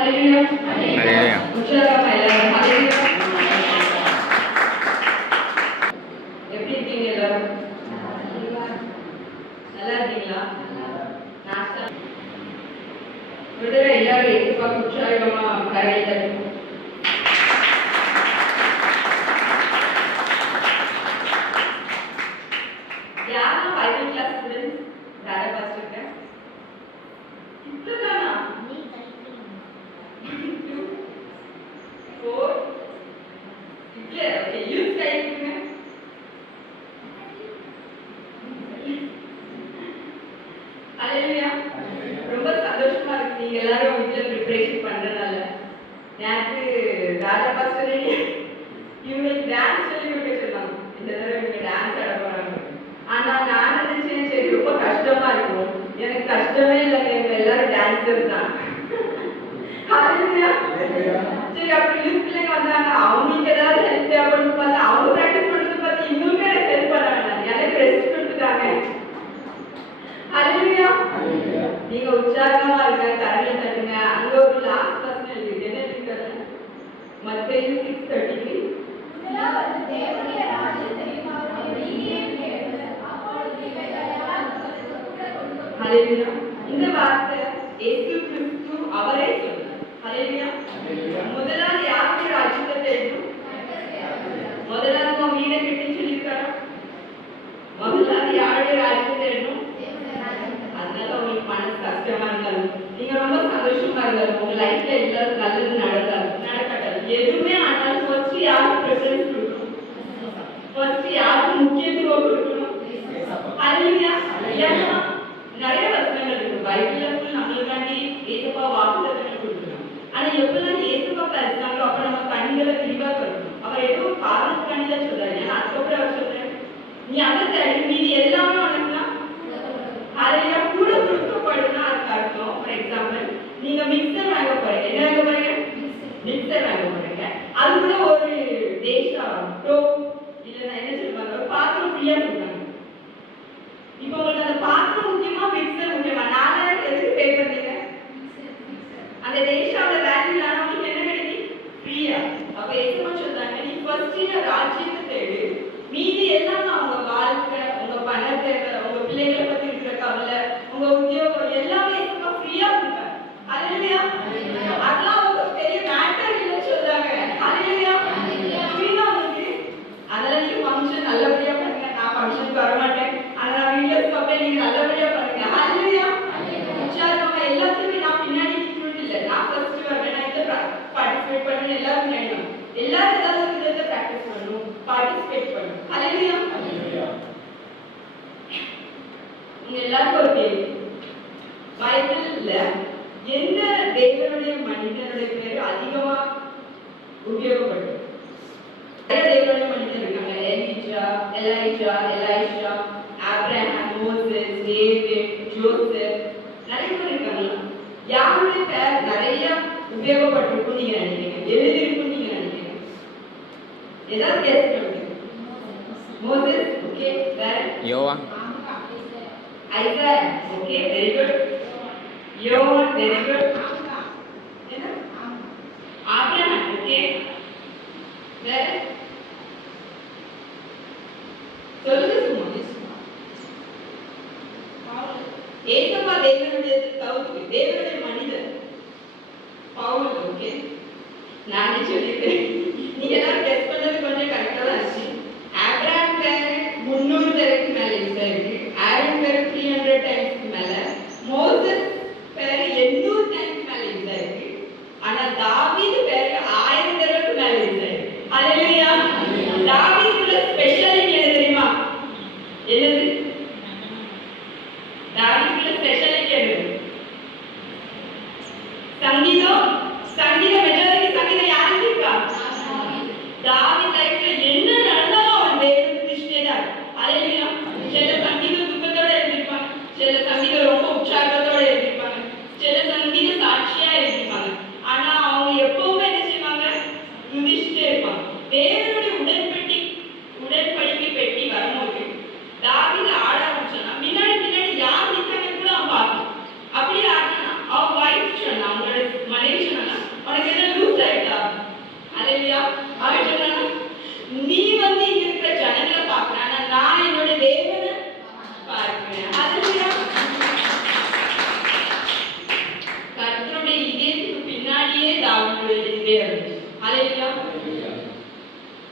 ஹalleluya ஹalleluya உற்சாகமா எல்லாரும் ஹalleluya. எப்படி இருக்கீங்க எல்லாரும்? நல்லா இருக்கீங்களா? நாஸ்டா விடுற எல்லாரும் ஏசுப்பா உற்சாகமா கரையை தட்டுவோம். யாரும் பைபிள் கிளாஸ் ஸ்டூடெண்ட்ஸ் தாரா பாஸ்டர் இத்தனானா நீ கரெக்ட் 4 இல்ல ஓகே யூஸ் கைக்குங்க. ஹalleluya ரொம்ப சந்தோஷமா இருக்கு நீங்க எல்லாரும் வீட்ல ப்ரிப்பரேஷன் பண்றதால. நேத்து தாரா பாஸ்டர் இவங்க டான்ஸ் சொல்லி கொடுக்க சொன்னாங்க. இந்த தடவை இவங்க டான்ஸ் ஆட போறாங்க. ஆனா நான் நினைச்சேன் சரி ரொம்ப கஷ்டமா இருக்கும். எனக்கு கஷ்டமே இல்லைங்க, இவங்க எல்லாரும் டான்ஸர் தான். சரி அப்படி யூத் பிள்ளைங்க வந்தாங்க, அவங்களுக்கு ஏதாவது ஹெல்ப் தேவைன்னு பார்த்தா அவங்க ப்ராக்டிஸ் பண்றது பார்த்து இவங்களுக்கு எனக்கு ஹெல்ப் பண்ண வேண்டாம், எனக்கு ரெஸ்ட் கொடுத்துட்டாங்க. ஹalleluya நீங்க உற்சாகமா இருங்க, கரங்களை தட்டுங்க. அங்க ஒரு லாஸ்ட் வசனம் இருக்கு, என்ன இருக்கு? மத்தேயு 6:33 முதலாவது தேவனுடைய ராஜ்யத்தையும் அவருடைய நீதியையும் தேடுங்கள், அப்பொழுது இவைகளெல்லாம் உங்களுக்கு கூட கொடுக்கப்படும். ஹalleluya இந்த வார்த்தை இயேசு கிறிஸ்து அவரே சொன்னார். ஹalleluya முதலாவது யாருடைய ராஜ்யத்தை தேடணும்? முதலாவது உங்க வீடை கட்டி சொல்லியிருக்காரா? முதலாவது யாருடைய ராஜ்யத்தை தேடணும்? அதனால உங்களுக்கு மனசு கஷ்டமா இருந்தாலும் நீங்க ரொம்ப சந்தோஷமா இருந்தாலும் உங்க லைஃப்ல எல்லாரும் நல்லது நடக்கட்டும். எதுவுமே ஆனாலும் ஃபர்ஸ்ட் யாருக்கு ப்ரிஃபரன்ஸ் கொடுக்கணும்? ஃபர்ஸ்ட் யாருக்கு முக்கியத்துவம் கொடுக்கணும்? ஹalleluya ஏன்னா நிறைய வசனங்கள் இருக்கு பைபிள்ல ஃபுல் நம்மளுக்காண்டி ஏசப்பா வாக்குத்தத்தங்கள் கொடுக்கணும். ஆனா எப்பெல்லாம் ஏசப்பா பேசுறாங்களோ அப்ப நம்ம கண்களை விரிவா கட்டணும். அவர் ஏதோ ஒரு காரணத்துக்காண்டி தான் சொல்றாரு. ஏன்னா அதுக்கப்புறம் அவர் சொல்றாரு நீ அதை தேடி மீதி எல்லாமே உனக்கு தான் ஹalleluya கூட கொடுக்கப்படும்னா அதுக்கு அர்த்தம். ஃபார் எக்ஸாம்பிள் நீங்க மிக்சர் வாங்க போறீங்க, என்ன வாங்க போறீங்க? மிக்சர் வாங்க போறீங்க. அதுக்குள்ள ஒரு டேஷா டோப் இல்லைன்னா என்ன சொல்லுவாங்க ஒரு பாத்திரம் ஃப்ரீயா கொடுக்குறாங்க. இப்போ உங்களுக்கு அந்த பாத்திரம் முக்கியமா மிக்சர் முக்கியமா? 4000 எதுக்கு பே பண்ணீங்க? அந்த டேஷாவோட வேல்யூ இல்லாம உங்களுக்கு என்ன கிடைக்கும்? ஃப்ரீயா. அப்ப எதுக்கு சொல்றாங்க நீ ஃபர்ஸ்ட் ராஜ்யத்தை தேடு, மீதி எல்லாம் உங்க வாழ்க்கை உங்க பணத்தை உங்க பிள்ளைகளை பத்தி இருக்கிற கவலை உங்க உத்தியோகம் எல்லாமே எதுக்கு ஃப்ரீயா கொடுப்பாங்க. ஹalleluya அதெல்லாம் ஒரு பெரிய மேட்டர் இல்லைன்னு சொல்றாங்க. ஹalleluya புரியுதா உங்களுக்கு? அதெல்லாம் நீங்க ஃபங்க்ஷன் நல்லபடியா பண்ணுங்க. நான் ஃபங்க்ஷனுக்கு வர மாட்டேன், ஆனா நான் வீடியோஸ் பார்ப்பேன், நீங்க நல்லபடியா பண்ணுங்க. ஹalleluya உற்சாகமா எல்லாத்துக்குமே நான் பின்னாடி நிற்கணும் இல்லை, நான் ஃபர்ஸ்ட் வரேன், நான் இதை பார்ட்டிசிபேட் பண்ணணும். எல்லாரும் நினைக்கணும் எல்லாரும் ஏதாவது ஒரு விதத்தை ப்ராக்டிஸ் பண்ணணும், பார்ட்டிசிபேட் பண்ணணும். ஹalleluya உங்க எல்லாருக்கும் ஒரு கேள்வி, பைபிள்ல எந்த தேவனுடைய மனிதனுடைய பேர் அதிகமா உபயோகப்படும்? தேவனுடைய மனிதர் இருக்காங்க, Elijah, Elisha, Abraham, Moses, David, Joseph, நிறைய பேர் இருக்காங்க. யாருடைய பேர் நிறைய உபயோகப்பட்டிருக்கும் நீங்க நினைக்கிறீங்க? எழுதிருக்கும் நீங்க நினைக்கிறீங்க? ஏதாவது கெஸ் பண்ணுங்க. மோசஸ் ஓகே, வேற யோவான், ஐசா ஓகே, வெரி குட். யோவான் வெரி குட். என்ன ஆபிரகாம் ஓகே, வேற சொல்லுங்க சும்மா. ஏசப்பா தேவனுடைய தவுக்கு தேவனுடைய மனிதர் பவுல் ஓகே. நானே சொல்லிட்டேன், நீங்க எல்லாரும் கெஸ் பண்ணது கொஞ்சம் கரெக்டா தான் இருந்துச்சு. ஆபிரகாம் பேரு 300 தடவைக்கு மேல யூஸ் ஆயிருக்கு, ஆரன் பேரு 300 டைம்ஸ்க்கு மேல, மோசஸ் பேரு 800 டைம்ஸ்க்கு மேல யூஸ் ஆயிருக்கு. ஆனா தாவீது பேரு 1000 தடவைக்கு மேல யூஸ் ஆயிருக்கு. ஹalleluya தாவீதுல ஸ்பெஷாலிட்டி என்ன தெரியுமா? என்னது? தாவீதுல ஸ்பெஷாலிட்டி என்னது? சங்கீதம் மெஜாரிட்டி சங்கீதம் யாரு இருக்கா? தாவீது லைஃப்ல என்ன நடந்தாலும் அவன் தேவனுக்கு கிருஷ்ணேதான். ஹalleluya சில சங்கீதம் துக்கத்தோட எழுதிருப்பாங்க, சில சங்கீதம் ரொம்ப உற்சாகத்தோட எழுதிருப்பாங்க, சில சங்கீதம் சாட்சியா எழுதிருப்பாங்க. ஆனா அவங்க எப்பவுமே என்ன செய்வாங்க? துதிச்சுட்டே இருப்பாங்க. தேவனுடைய உடன்படிக்கை பெட்டி வரும்போது தாவீது ஆட ஆரம்பிச்சானா பின்னாடி யார் நிற்காங்க கூட அவன் பார்க்கலாம். அப்படியே ஆடினா அவன் வைஃப் சொன்னா, அவங்களோட மனைவி சொன்னா இருந்துச்சு. ஹalleluya.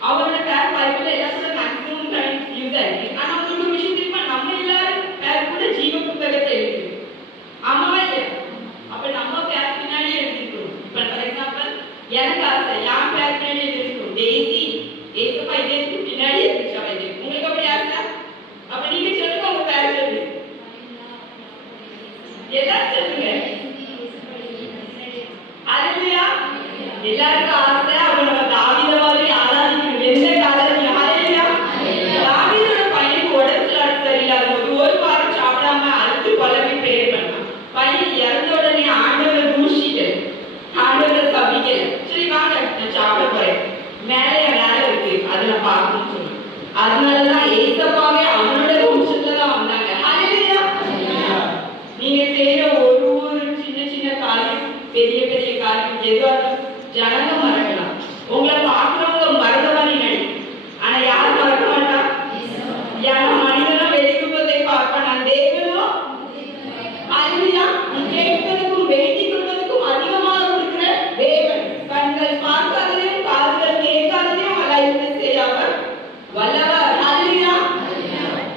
அவரோட பேர் பைபிள்ல எல்லாத்தோட மேக்ஸிமம் டைம் யூஸ் ஆயிருக்கு. ஆனா உங்களுக்கு ஒரு விஷயம் தெரியுமா, நம்ம எல்லாரும் பேர் கூட ஜீவ புத்தகத்தை எழுதிருக்கோம். ஆமாவா இல்லையா? அப்ப நம்ம பேர் பின்னாடி எழுதிருக்கோம். இப்ப ஃபார் எக்ஸாம்பிள் எனக்கு ஆசை என் பேர் பின்னாடி எழுதிருக்கோம் டெய்ஸி ஏசப்பா இதற்கு பின்னாடி இருந்துச்சு. அவ இது உங்களுக்கு அப்படி ஆசை? அப்ப நீங்க சொல்லுங்க, உங்க பேர் சொல்லுங்க, எல்லாரும் சொல்லுங்க. ஹalleluya. எல்லாருக்கும் ஆசை அப்ப நம்ம தாவீத மாதிரி ஆராதிக்கணும். எந்த காலத்துல ஹalleluya. தாவீதோட பையனுக்கு உடம்புல சரியில்லாத போது ஒரு வாரம் சாப்பிடாம அழுது புலம்பி பிரேயர் பண்ணான். பையன் இறந்த உடனே ஆண்டவரை தூஷிக்கல, ஆண்டவரை சபிக்கல. சரி வாங்க நான் சாப்பிட போறேன், மேலே வேலை இருக்கு அதுல பார்க்கணும்னு சொன்னான். அதனாலதான் ஏசப்பாவே அவனோட வம்சத்துல தான் வந்தாங்க. ஹalleluya. நீங்க செய்யற ஒரு சின்ன சின்ன காரியம் பெரிய பெரிய காரியம் எதுவாக ஜனங்க மறக்கலாம். உங்களை பார்க்கிறவங்க மறந்த மாதிரி நடி, ஆனா யார் மறக்க மாட்டா? ஏன்னா மனிதனும் வெளிரூபத்தை பார்ப்பான், தேவனும் ஹalleluya கேட்பதற்கும் வேண்டிக் கொள்வதற்கும் அதிகமாக கொடுக்கிற தேவன். கண்கள் பார்க்காததையும் காதுகள் கேட்காததையும் அலைந்து செய்யாமல் வல்லவர். ஹalleluya.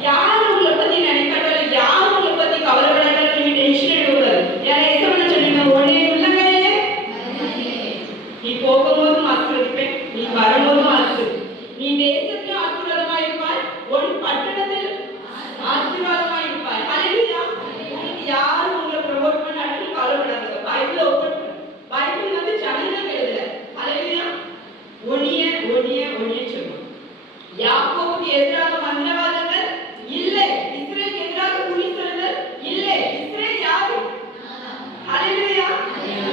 யார் உங்களை பத்தி நினைக்காட்டாலும், யார் உங்களை பத்தி கவலைப்படாட்டாலும் நீங்க டென்ஷன் எடுக்கக்கூடாது. ஏன்னா எத்தனை சொன்னீங்க, உடனே உள்ளங்கையிலே நீ போகும்போதும் ஆசீர்வதிப்பேன், நீ வரும்போதும் ஆசீர்வதி. நீ தேசத்திலும் ஆசீர்வாதமாய் இருப்பாய், உன் பட்டணத்தில் ஆசீர்வாதமாய் இருப்பாய். ஹalleluya. உங்களுக்கு யாரும் உங்களை ப்ரமோட் பண்ணாலும் கவலைப்படாதீங்க. பைபிள் ஓபன் பண்ணு. பைபிள் வந்து ஜனங்களுக்கு எழுதல. ஹalleluya. ஒனிய ஒனிய ஒனிய சொல்லுங்க. யாக்கோபுக்கு எதிராக மந்திரவாதங்கள் இல்லை, இஸ்ரேலுக்கு எதிராக குறி சொல்லுதல் இல்லை. இஸ்ரேல் யாரு? ஹalleluya.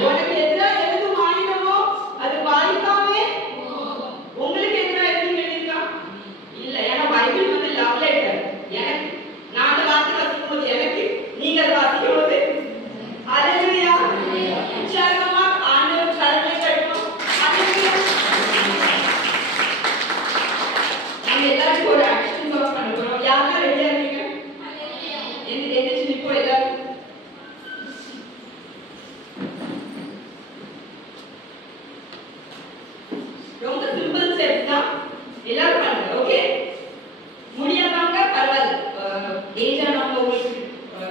உனக்கு எதிராக எதுவும் ஆயுதமோ அது வாய்க்காமே உங்களுக்கு எதிராக எதுவும் எழுதியிருக்கா? இல்ல. ஏன்னா பைபிள் வந்து லவ் லெட்டர். எனக்கு நான் அந்த வார்த்தை வாசிக்கும் போது எனக்கு, நீங்க அதை வாசிக்கும் போது ஹalleluya உற்சாகமா ஆண்டவர் சரணை கட்டணும். ஹalleluya. நம்ம எல்லாரும் ஒரு ஆக்ஷன் சாங் பண்ண போறோம். யாரெல்லாம் ரெடியா இருக்கீங்க? எந்திரிச்சு நிப்போம் எல்லாரும். ரொம்ப சிம்பிள் ஸ்டெப் தான், எல்லாரும் பண்ணுங்க. ஓகே, முடியாதவங்க பரவாயில்ல, ஏஜ் ஆனவங்க உங்களுக்கு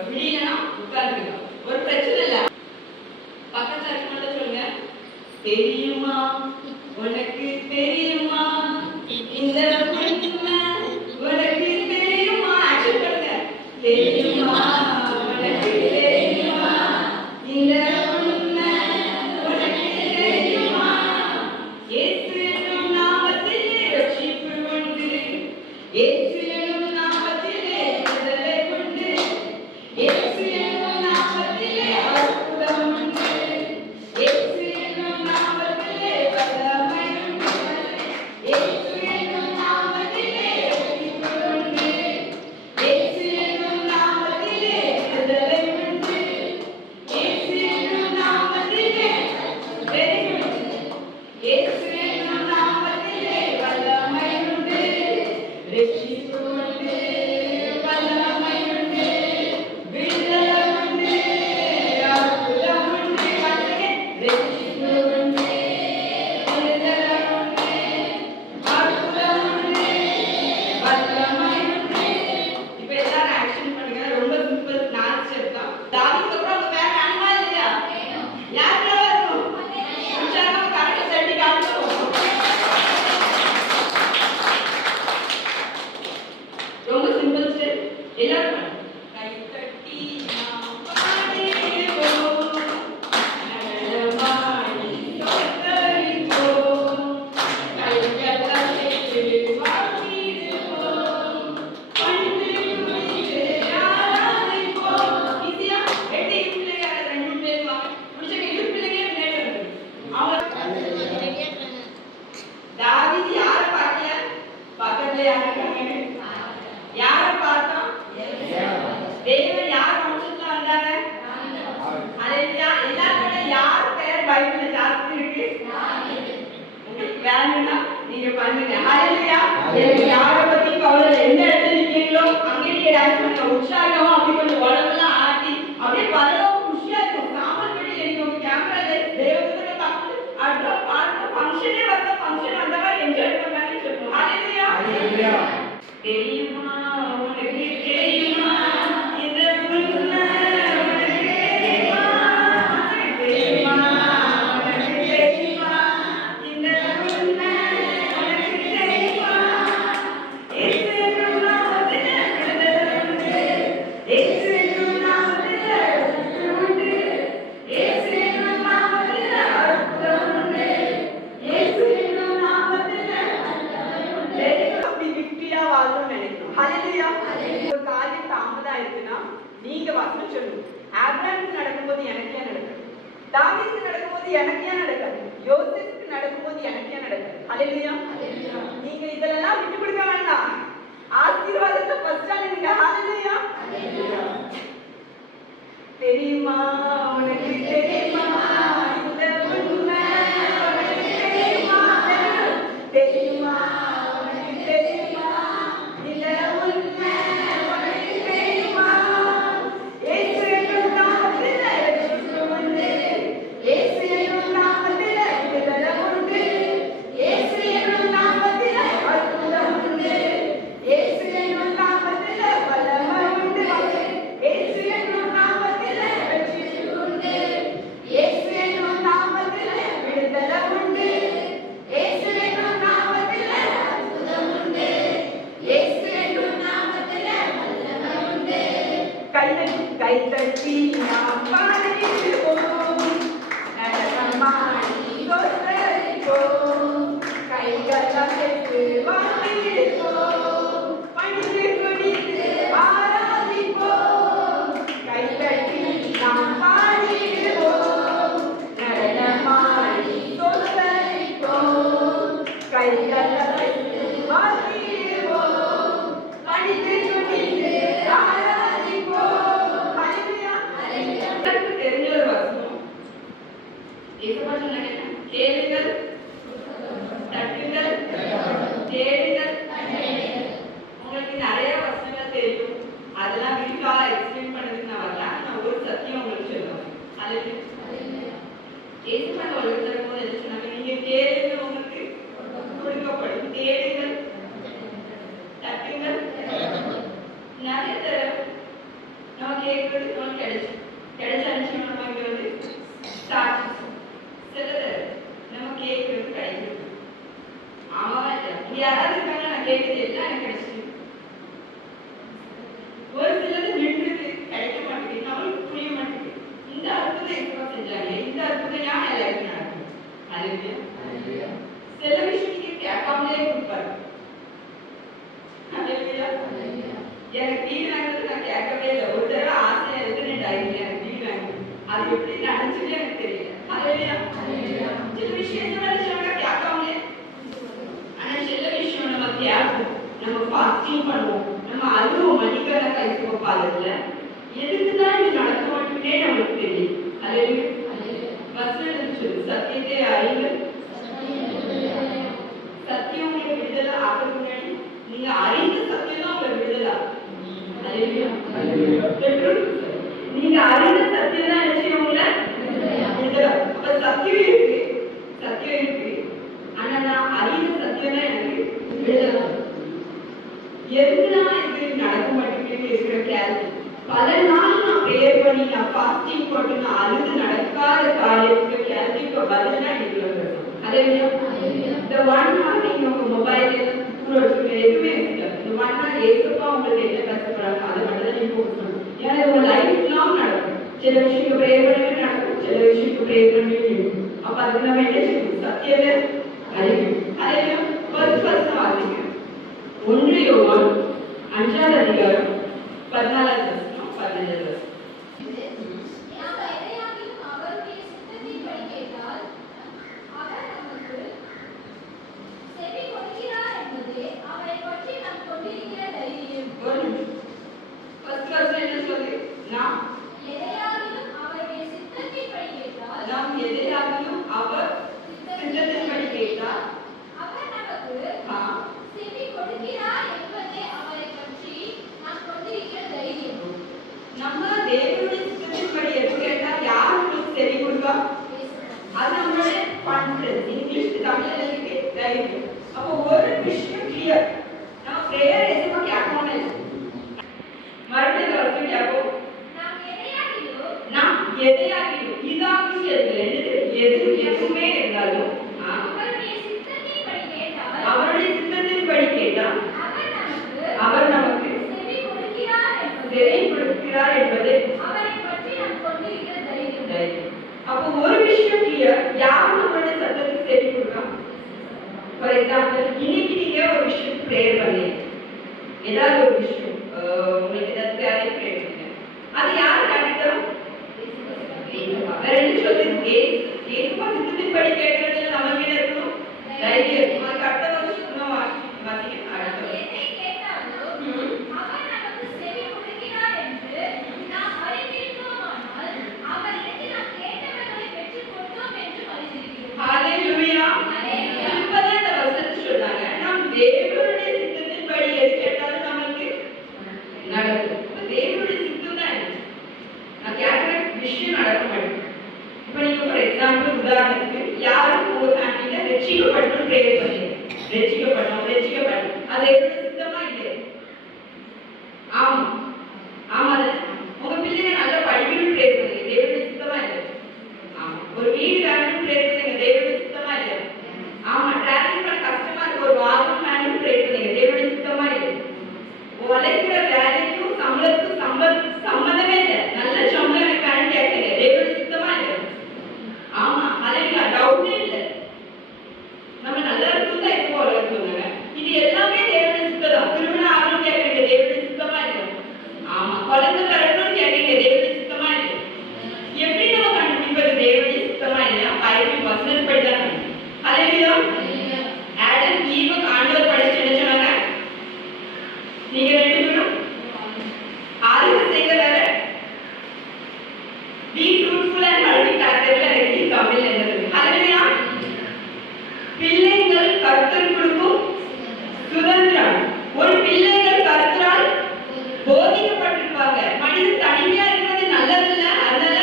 முடியலன்னா உட்கார்ந்துருங்க, ஒரு பிரச்சனை இல்லை. பக்கத்துல இருக்க மட்டும் சொல்லுங்க, தெரியுமா உனக்கு தெரியுமா இந்த உண்மை உனக்கு தெரியுமா. ஆக்ஷன் பண்ணுங்க. தெரியுமா உனக்கு தெரியுமா இந்த உண்மை உனக்கு தெரியுமா. இயேசு என்னும் நாமத்திலே ரட்சிப்பு உண்டு, இயேசு என்னும் நாமத்திலே விடுதலை உண்டு, இயேசு என்னும் நாமத்திலே அற்புதம் உண்டு, இயேசு என்னும் நாமத்திலே வல்லமை உண்டு, இயேசு என்னும் நாமத்திலே ரட்சிப்பு உண்டு, இயேசு என்னும் நாமத்திலே விடுதலை உண்டு, இயேசு என்னும் நாமத்திலே very good. இயேசு என்னும் நாமத்திலே வல்லமை உண்டு, ரட்சிப்பு உண்டு, வல்லமை உண்டு, விடுதலை உண்டு, அற்புதம் உண்டு. ரட்சிப்பு உண்டு, விடுதலை உண்டு, அற்புதம் உண்டு, வல்லமை உண்டு. இப்ப எல்லாரும் ஆக்ஷன் பண்ணுங்க. ரொம்ப சிம்பிள் நாலு ஸ்டெப் தான். தாவீதுக்கு அப்புறம் உங்க பேர் வேணுமா இல்லையா? யாருக்கு வேணும்? உற்சாகமா கரங்களை தட்டி காட்டுவோம். ரொம்ப சிம்பிள் ஸ்டெப், எல்லாரும் பண்ணுங்க. கை தட்டி நாம் பாடிடுவோம், நலமாய் தோத்தரிப்போம், கைகள் தட்டி வாழ்த்திடுவோம், பணிந்து துதித்து ஆராதிப்போம். ஈஸியா ரெண்டு பிள்ளைங்க, ரெண்டு பேர் வாங்க. முடிச்சங்க இரு பிள்ளைங்க முன்னாடி வந்து அவங்க. தாவீது யாரை பார்க்கல? பக்கத்துல யார் இருக்காங்க? யாரை பார்த்தான்? தேவன் யார் வம்சத்துல வந்தாங்க? ஹalleluya. எல்லாரோட யார் பெயர் பைபிள்ல ஜாஸ்தி இருக்கு? உங்களுக்கு வேணும்னா நீங்க பண்ணுங்க. ஹalleluya. எனக்கு யாரை பத்தி கவலை இல்லை. எந்த இடத்துல நிக்கிறீங்களோ அங்கே நீங்க டான்ஸ் பண்ணுங்க. உற்சாகமா அப்படி கொஞ்சம் உடம்பெல்லாம் ஆட்டி அப்படியே பரவாயில்ல, குஷியா இருக்கும். சாமல் படி எனக்கு உங்க கேமரா தேவதூதரை பார்த்து அடுத்த பாட்டு தெரியுமா உனக்கு தெரியுமா இந்த உண்மை உனக்கு தெரியுமா தெரியுமா உனக்கு தெரியுமா இந்த உண்மை உனக்கு தெரியுமா இயேசுவின் நாமத்தில் விடுதலை உண்டு இயேசுவின் நாமத்தில் ரட்சிப்பு உண்டு இயேசுவின் நாமத்தில் அற்புதம் உண்டு இயேசுவின் நாமத்தில் வல்லமை உண்டு. அப்படி விக்டரியா வாழணும்னு நினைக்கணும். ஹல்லேலூயா. ஒரு காரியம் தாமதம் ஆயிடுச்சுன்னா நீங்க வசனம் சொல்லணும். ஆபிரகாமுக்கு நடக்கும்போது எனக்கு ஏன் நடக்குது? தாவீதுக்கு நடக்கும்போது எனக்கு ஏன் நடக்காது? யோசேப்புக்கு நடக்கும்போது எனக்கு ஏன் நடக்காது? ஹல்லேலூயா. நீங்க இதெல்லாம் விட்டு கொடுக்க வேண்டாம். ஆசீர்வாதத்தை ஃபர்ஸ்ட் ஆளுங்க. ஹல்லேலூயா. தெரியுமா உனக்கு தெரியுமா இந்த உண்மை உனக்கு தெரியுமா தெரியுமா உனக்கு தெரியுமா இந்த உண்மை உனக்கு தெரியுமா இயேசுவின் நாமத்தில் ரட்சிப்பு உண்டு இயேசுவின் நாமத்தில் விடுதலை உண்டு இயேசுவின் நாமத்தில் அற்புதம் உண்டு இயேசுவின் நாமத்தில் வல்லமை உண்டு இயேசுவின் நாமத்தில் ரட்சிப்பு உண்டு இயேசுவின் நாமத்தில் விடுதலை உண்டு இயேசுவின் நாமத்தில் அற்புதம் உண்டு இயேசுவின் நாமத்தில் வல்லமை உண்டு. கைதட்டி நாம் பாடிடுவோம் நடனமாடி கொத்தரிப்போம் கைகளமைத்து வாழ்த்திடுவோம் பணிந்து குடித்து ஆராதிப்போம் கைதட்டி நாம் பாடிடுவோம் நடனமாடி கொத்தரிப்போம் கைகளமைத்து வாழ்த்திடுவோம் பணிந்து குடித்து ஆராதிப்போம். ஹல்லேலூயா. எனக்கு தெரிஞ்ச ஒரு வசனம் ஏசப்பா சொன்னாங்க, கேளுங்கள் தட்டுங்கள் தேடுங்கள். உங்களுக்கு நிறைய வசனங்கள் தெரியும், அதெல்லாம் வீட்டுல எக்ஸ்பிளைன் பண்ணதுக்கு நான் வரல. நான் ஒரு சத்தியம் உங்களுக்கு சொல்லுவேன். அதுக்கு ஏசப்பா உலகத்துல இருக்கும்போது என்ன சொன்னாங்க? நீங்க கேளுங்க உங்களுக்கு கொடுக்கப்படும், தேடுங்கள் தட்டுங்கள். நிறைய தடவை நம்ம கேட்கறது நமக்கு கிடைச்சாச்சு நம்ம இங்க வந்து ஸ்டார்ட். சில தடவை நம்ம கேட்கறது கிடைக்கிறது. ஆமாவா இல்லையா? இங்க யாராவது இருக்காங்க நான் கேட்கறது எல்லாம் எனக்கு கிடைச்சிருக்கு. ஒரு சிலது நின்றுது கிடைக்க மாட்டேங்குது, நம்மளுக்கு புரிய மாட்டேங்குது. இந்த அற்புதம் எப்ப செஞ்சாங்க? இந்த அற்புதம் ஏன் எல்லாருக்கும் நடக்கும்? ஹல்லேலூயா. சில விஷயம் நீங்க கேட்காமலே கொடுப்பாரு. ஹல்லேலூயா. எனக்கு வீடு வாங்குறது நான் கேட்கவே இல்லை. ஒரு தடவை ஆசையா இருக்கு, நான் டைரியில் எனக்கு வீடு வாங்கணும். அது எப்படி நடந்துச்சுன்னு எனக்கு தெரியல. ஹல்லேலூயா. சில விஷயங்கள் கேட்காமலே, ஆனா சில விஷயம் நம்ம கேட்போம், நம்ம ஃபாஸ்டிங் பண்ணுவோம், நம்ம அழுவோம் மணிக்கணக்காக இருப்போம் பாதத்துல. எதுக்குதான் இது நடக்க மாட்டேன்னே நமக்கு தெரியும். ஹல்லேலூயா. வசனம் இருந்துச்சு, சத்தியத்தை அறியுங்கள் சத்தியம் உங்களுக்கு விடுதலை ஆகிறது முன்னாடி நீங்க அறிந்த சத்தியம் தான் உங்களுக்கு விடுதலை. நீங்க அறிந்த சத்தியம் தான் என்ன செய்யும் உங்களை விடுதலை. அப்ப சத்தியம் இருக்கு, சத்தியம் இருக்கு, ஆனா நான் அறிந்த சத்தியம் தான் எனக்கு விடுதலை. எதுனா இது நடக்க மாட்டேங்குது இருக்கிற கேள்வி. பல நாள் நான் ப்ரேயர் பண்ணி நான் ஃபாஸ்டிங் போட்டு நான் அழுது நடக்காத காரியத்துக்கு கேள்விக்கு பதிலா இன்னைக்கு வந்துடும். ஹல்லேலூயா. இந்த 1 hour நீங்க உங்க மொபைல்ல கூட வச்சுக்க எதுவுமே இல்லை. இந்த 1 hour ஏசப்பா உங்களுக்கு என்ன கஷ்டப்படுறாங்க அதை மட்டும் தான் நீங்க ஃபோக்கஸ் பண்ணணும். ஏன்னா இது உங்க லைஃப் லாங் நடக்கும். சில விஷயத்துக்கு ப்ரேயர் பண்ணிட்டு நடக்கும், சில விஷயத்துக்கு ப்ரேயர் பண்ணிட்டு இருக்கும். அப்ப அதுக்கு நம்ம என்ன செய்யணும்? சத்தியத்தை அறிவிக்கணும். ஹல்லேலூயா. ஃபர்ஸ்ட் வாசிங்க 1 யோவான் 5ஆம் அதிகாரம் 14ஆம் வசனம் 15ஆம் வசனம். நாம் எதையாகிலும் அவர் சித்தத்தின்படி கேட்டால் அவர் நமக்கு செவி கொடுக்கிறார் என்பதே அவரை பற்றி நாம் கொண்டிருக்கிற தைரியம். நம்ம தேவனுடைய சித்தத்தின்படி எது கேட்டால் யார் உங்களுக்கு செவி கொடுப்பா? அது நம்மளுடைய கான்ஃபிடன்ஸ். இங்கிலீஷ் தமிழ்ல இருக்கு தைரியம். அப்போ ஒரு விஷயம் கிளியர், நம்ம prayer ऐसे क्या कौन है மறுபடியும் இந்த வசனம் கேட்போம் நாம் எதையாகிலும் இதாகி எதுவுமே இருந்தாலும் அவருடைய சித்தத்தின்படி கேட்டால் அவர் நமக்கு செவி கொடுக்கிறார் என்பது அப்போ ஒரு விஷயம் கிளியர், யார் நம்மளுடைய சத்தத்துக்கு செவி கொடுக்கலாம். ஃபார் எக்ஸாம்பிள் இன்னைக்கு நீங்க ஒரு விஷயம் ப்ரேயர் பண்ணீங்க, ஏதாவது ஒரு விஷயம் உங்களுக்கு ஏதாவது தேவை ப்ரேயர் பண்ணீங்க, அது யார் கேட்கணும்? வேற என்ன சொல்லுது? ஏசுவா சித்தத்தின்படி கேட்கறதுல நமக்கு என்ன இருக்கணும்? தைரியம் இருக்கும். அதுக்கு அடுத்த வருஷம் வாசிக்க அடுத்த ஹalleluya. இப்பதான் இந்த வசனத்தை சொன்னாங்க, நாம் தேவனுடைய சித்தத்தின்படி எது கேட்டாலும் நமக்கு நடக்கும். தேவனுடைய சித்தம் தான் நான் கேட்கிற விஷயம் நடக்க மாட்டேங்குது. இப்போ நீங்க ஃபார் எக்ஸாம்பிள் உதாரணத்துக்கு யாரும் உங்க ஃபேமிலியில ரட்சிக்கப்படணும் ப்ரேயர் பண்ணீங்க, ரட்சிக்கப்படணும் அது எவ்வளவு சித்தமா இல்லை? ஆமா ஆமா. உங்க பிள்ளைங்க நல்லா படிக்கணும் ப்ரேயர் பண்ணீங்க, தேவனுடைய சித்தமா இல்லை? ஆமா. ஒரு வீடு வேணும் ப்ரேயர் பண்ணீங்க, தேவனுடைய சித்தமா இல்லை? ஆமா. டிராவலிங் பண்ண கஷ்டமா இருக்கு, ஒரு வாகனம் வேணும் ப்ரேயர் பண்ணீங்க, தேவனுடைய சித்தமா இல்லை? உழைக்கிற வேலைக்கும் சம்பளத்துக்கும் சம்பந்தமே இல்லை, நல்ல சம்பளம் எனக்கு வேணும் கேட்கறீங்க, தேவனுடைய சித்தமா இல்லை? ஆமா. அதுல டவுட்டே இல்லை. நம்ம நல்லா இருக்கும் தான் எப்போ வளர்த்துவாங்க, இது எல்லாமே தேவனுடைய சித்தம் தான். திருமணம் ஆகணும் கேட்கறீங்க, தேவனுடைய சித்தமா இல்லை? ஆமா. குழந்தை பிறக்கணும்னு கேட்கறீங்க, தேவனுடைய சித்தமா இல்லை? எப்படி நம்ம கண்டுபிடிப்பது தேவனுடைய சித்தமா இல்லையா? பைபிள் வசனப்படி தான். ஹalleluya. ஆடம் ஈவுக்கு ஆண்டவர் படிச்சு என்ன சொன்னாங்க? நீங்க ரெண்டு பேரும் ஆளுக்கு செய்ய வேற be fruitful and multiply எனக்கு தமிழ்ல என்னது? ஹalleluya. பிள்ளைகள் கர்த்தர் கொடுக்கும் சுதந்திரம். ஒரு பிள்ளைகள் கர்த்தரால் போதிக்கப்பட்டிருப்பாங்க. மனிதன் தனிமையா இருக்கிறது நல்லதில்ல, அதனால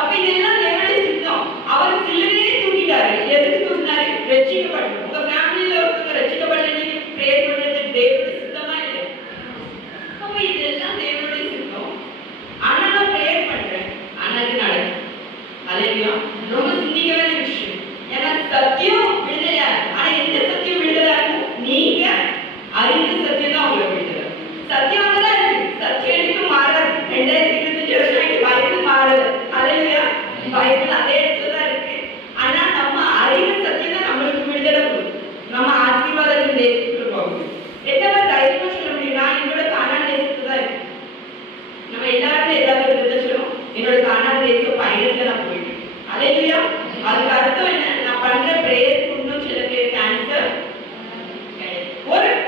அப்ப இதெல்லாம் தேவனுடைய சித்தம். அவர் சிலுவையை தூக்கிட்டாரு. எதுக்கு தூக்கினாரு? ரட்சிக்கப்படணும். உங்க ஃபேமிலியில ஒருத்தங்க ரட்சிக்கப்படல, நீங்க ப்ரேயர் பண்றது தேவனுடைய சித்தமா இல்லை? அப்ப இதெல்லாம் தேவனுடைய சித்தம். ஆனா நான் ப்ரேயர் பண்றேன், ஆனா அது நடக்கும். ஹalleluya. ரொம்ப சிந்திக்க வேண்டிய விஷயம். ஏன்னா சத்தியம் விடுதலையா, ஆனா எந்த சத்தியம் விடுதலையா இருக்கும்? நீங்க அறிந்த சத்தியம் தான் உங்களுக்கு விடுதலை. சத்தியம் அங்கதான் இருக்கு, சத்தியம் எனக்கு மாறாது. 2025 வருஷம் பைபிள் மாறல. ஹalleluya. பைபிள் அதே இடத்துல தான் இருக்கு. ஆனா நம்ம அறிந்த சத்தியம் தான் நம்மளுக்கு விடுதலை கொடுக்கும், நம்ம ஆசீர்வாதத்தின் தேசத்துக்கு போகும். எத்தனை தைரியமா சொல்ல முடியும்னா என்னோட கானான் தேசத்துல தான் இருக்கு. நம்ம எல்லாருமே ஏதாவது ஒரு விதத்தை சொல்லுவோம், என்னோட கானான் தேசம் பயணத்துல நான் போயிட்டேன். ஹalleluya. அதுக்கு அர்த்தம் என்ன? நான் பண்ற பிரேயருக்கு இன்னும் சில பேருக்கு ஆன்சர்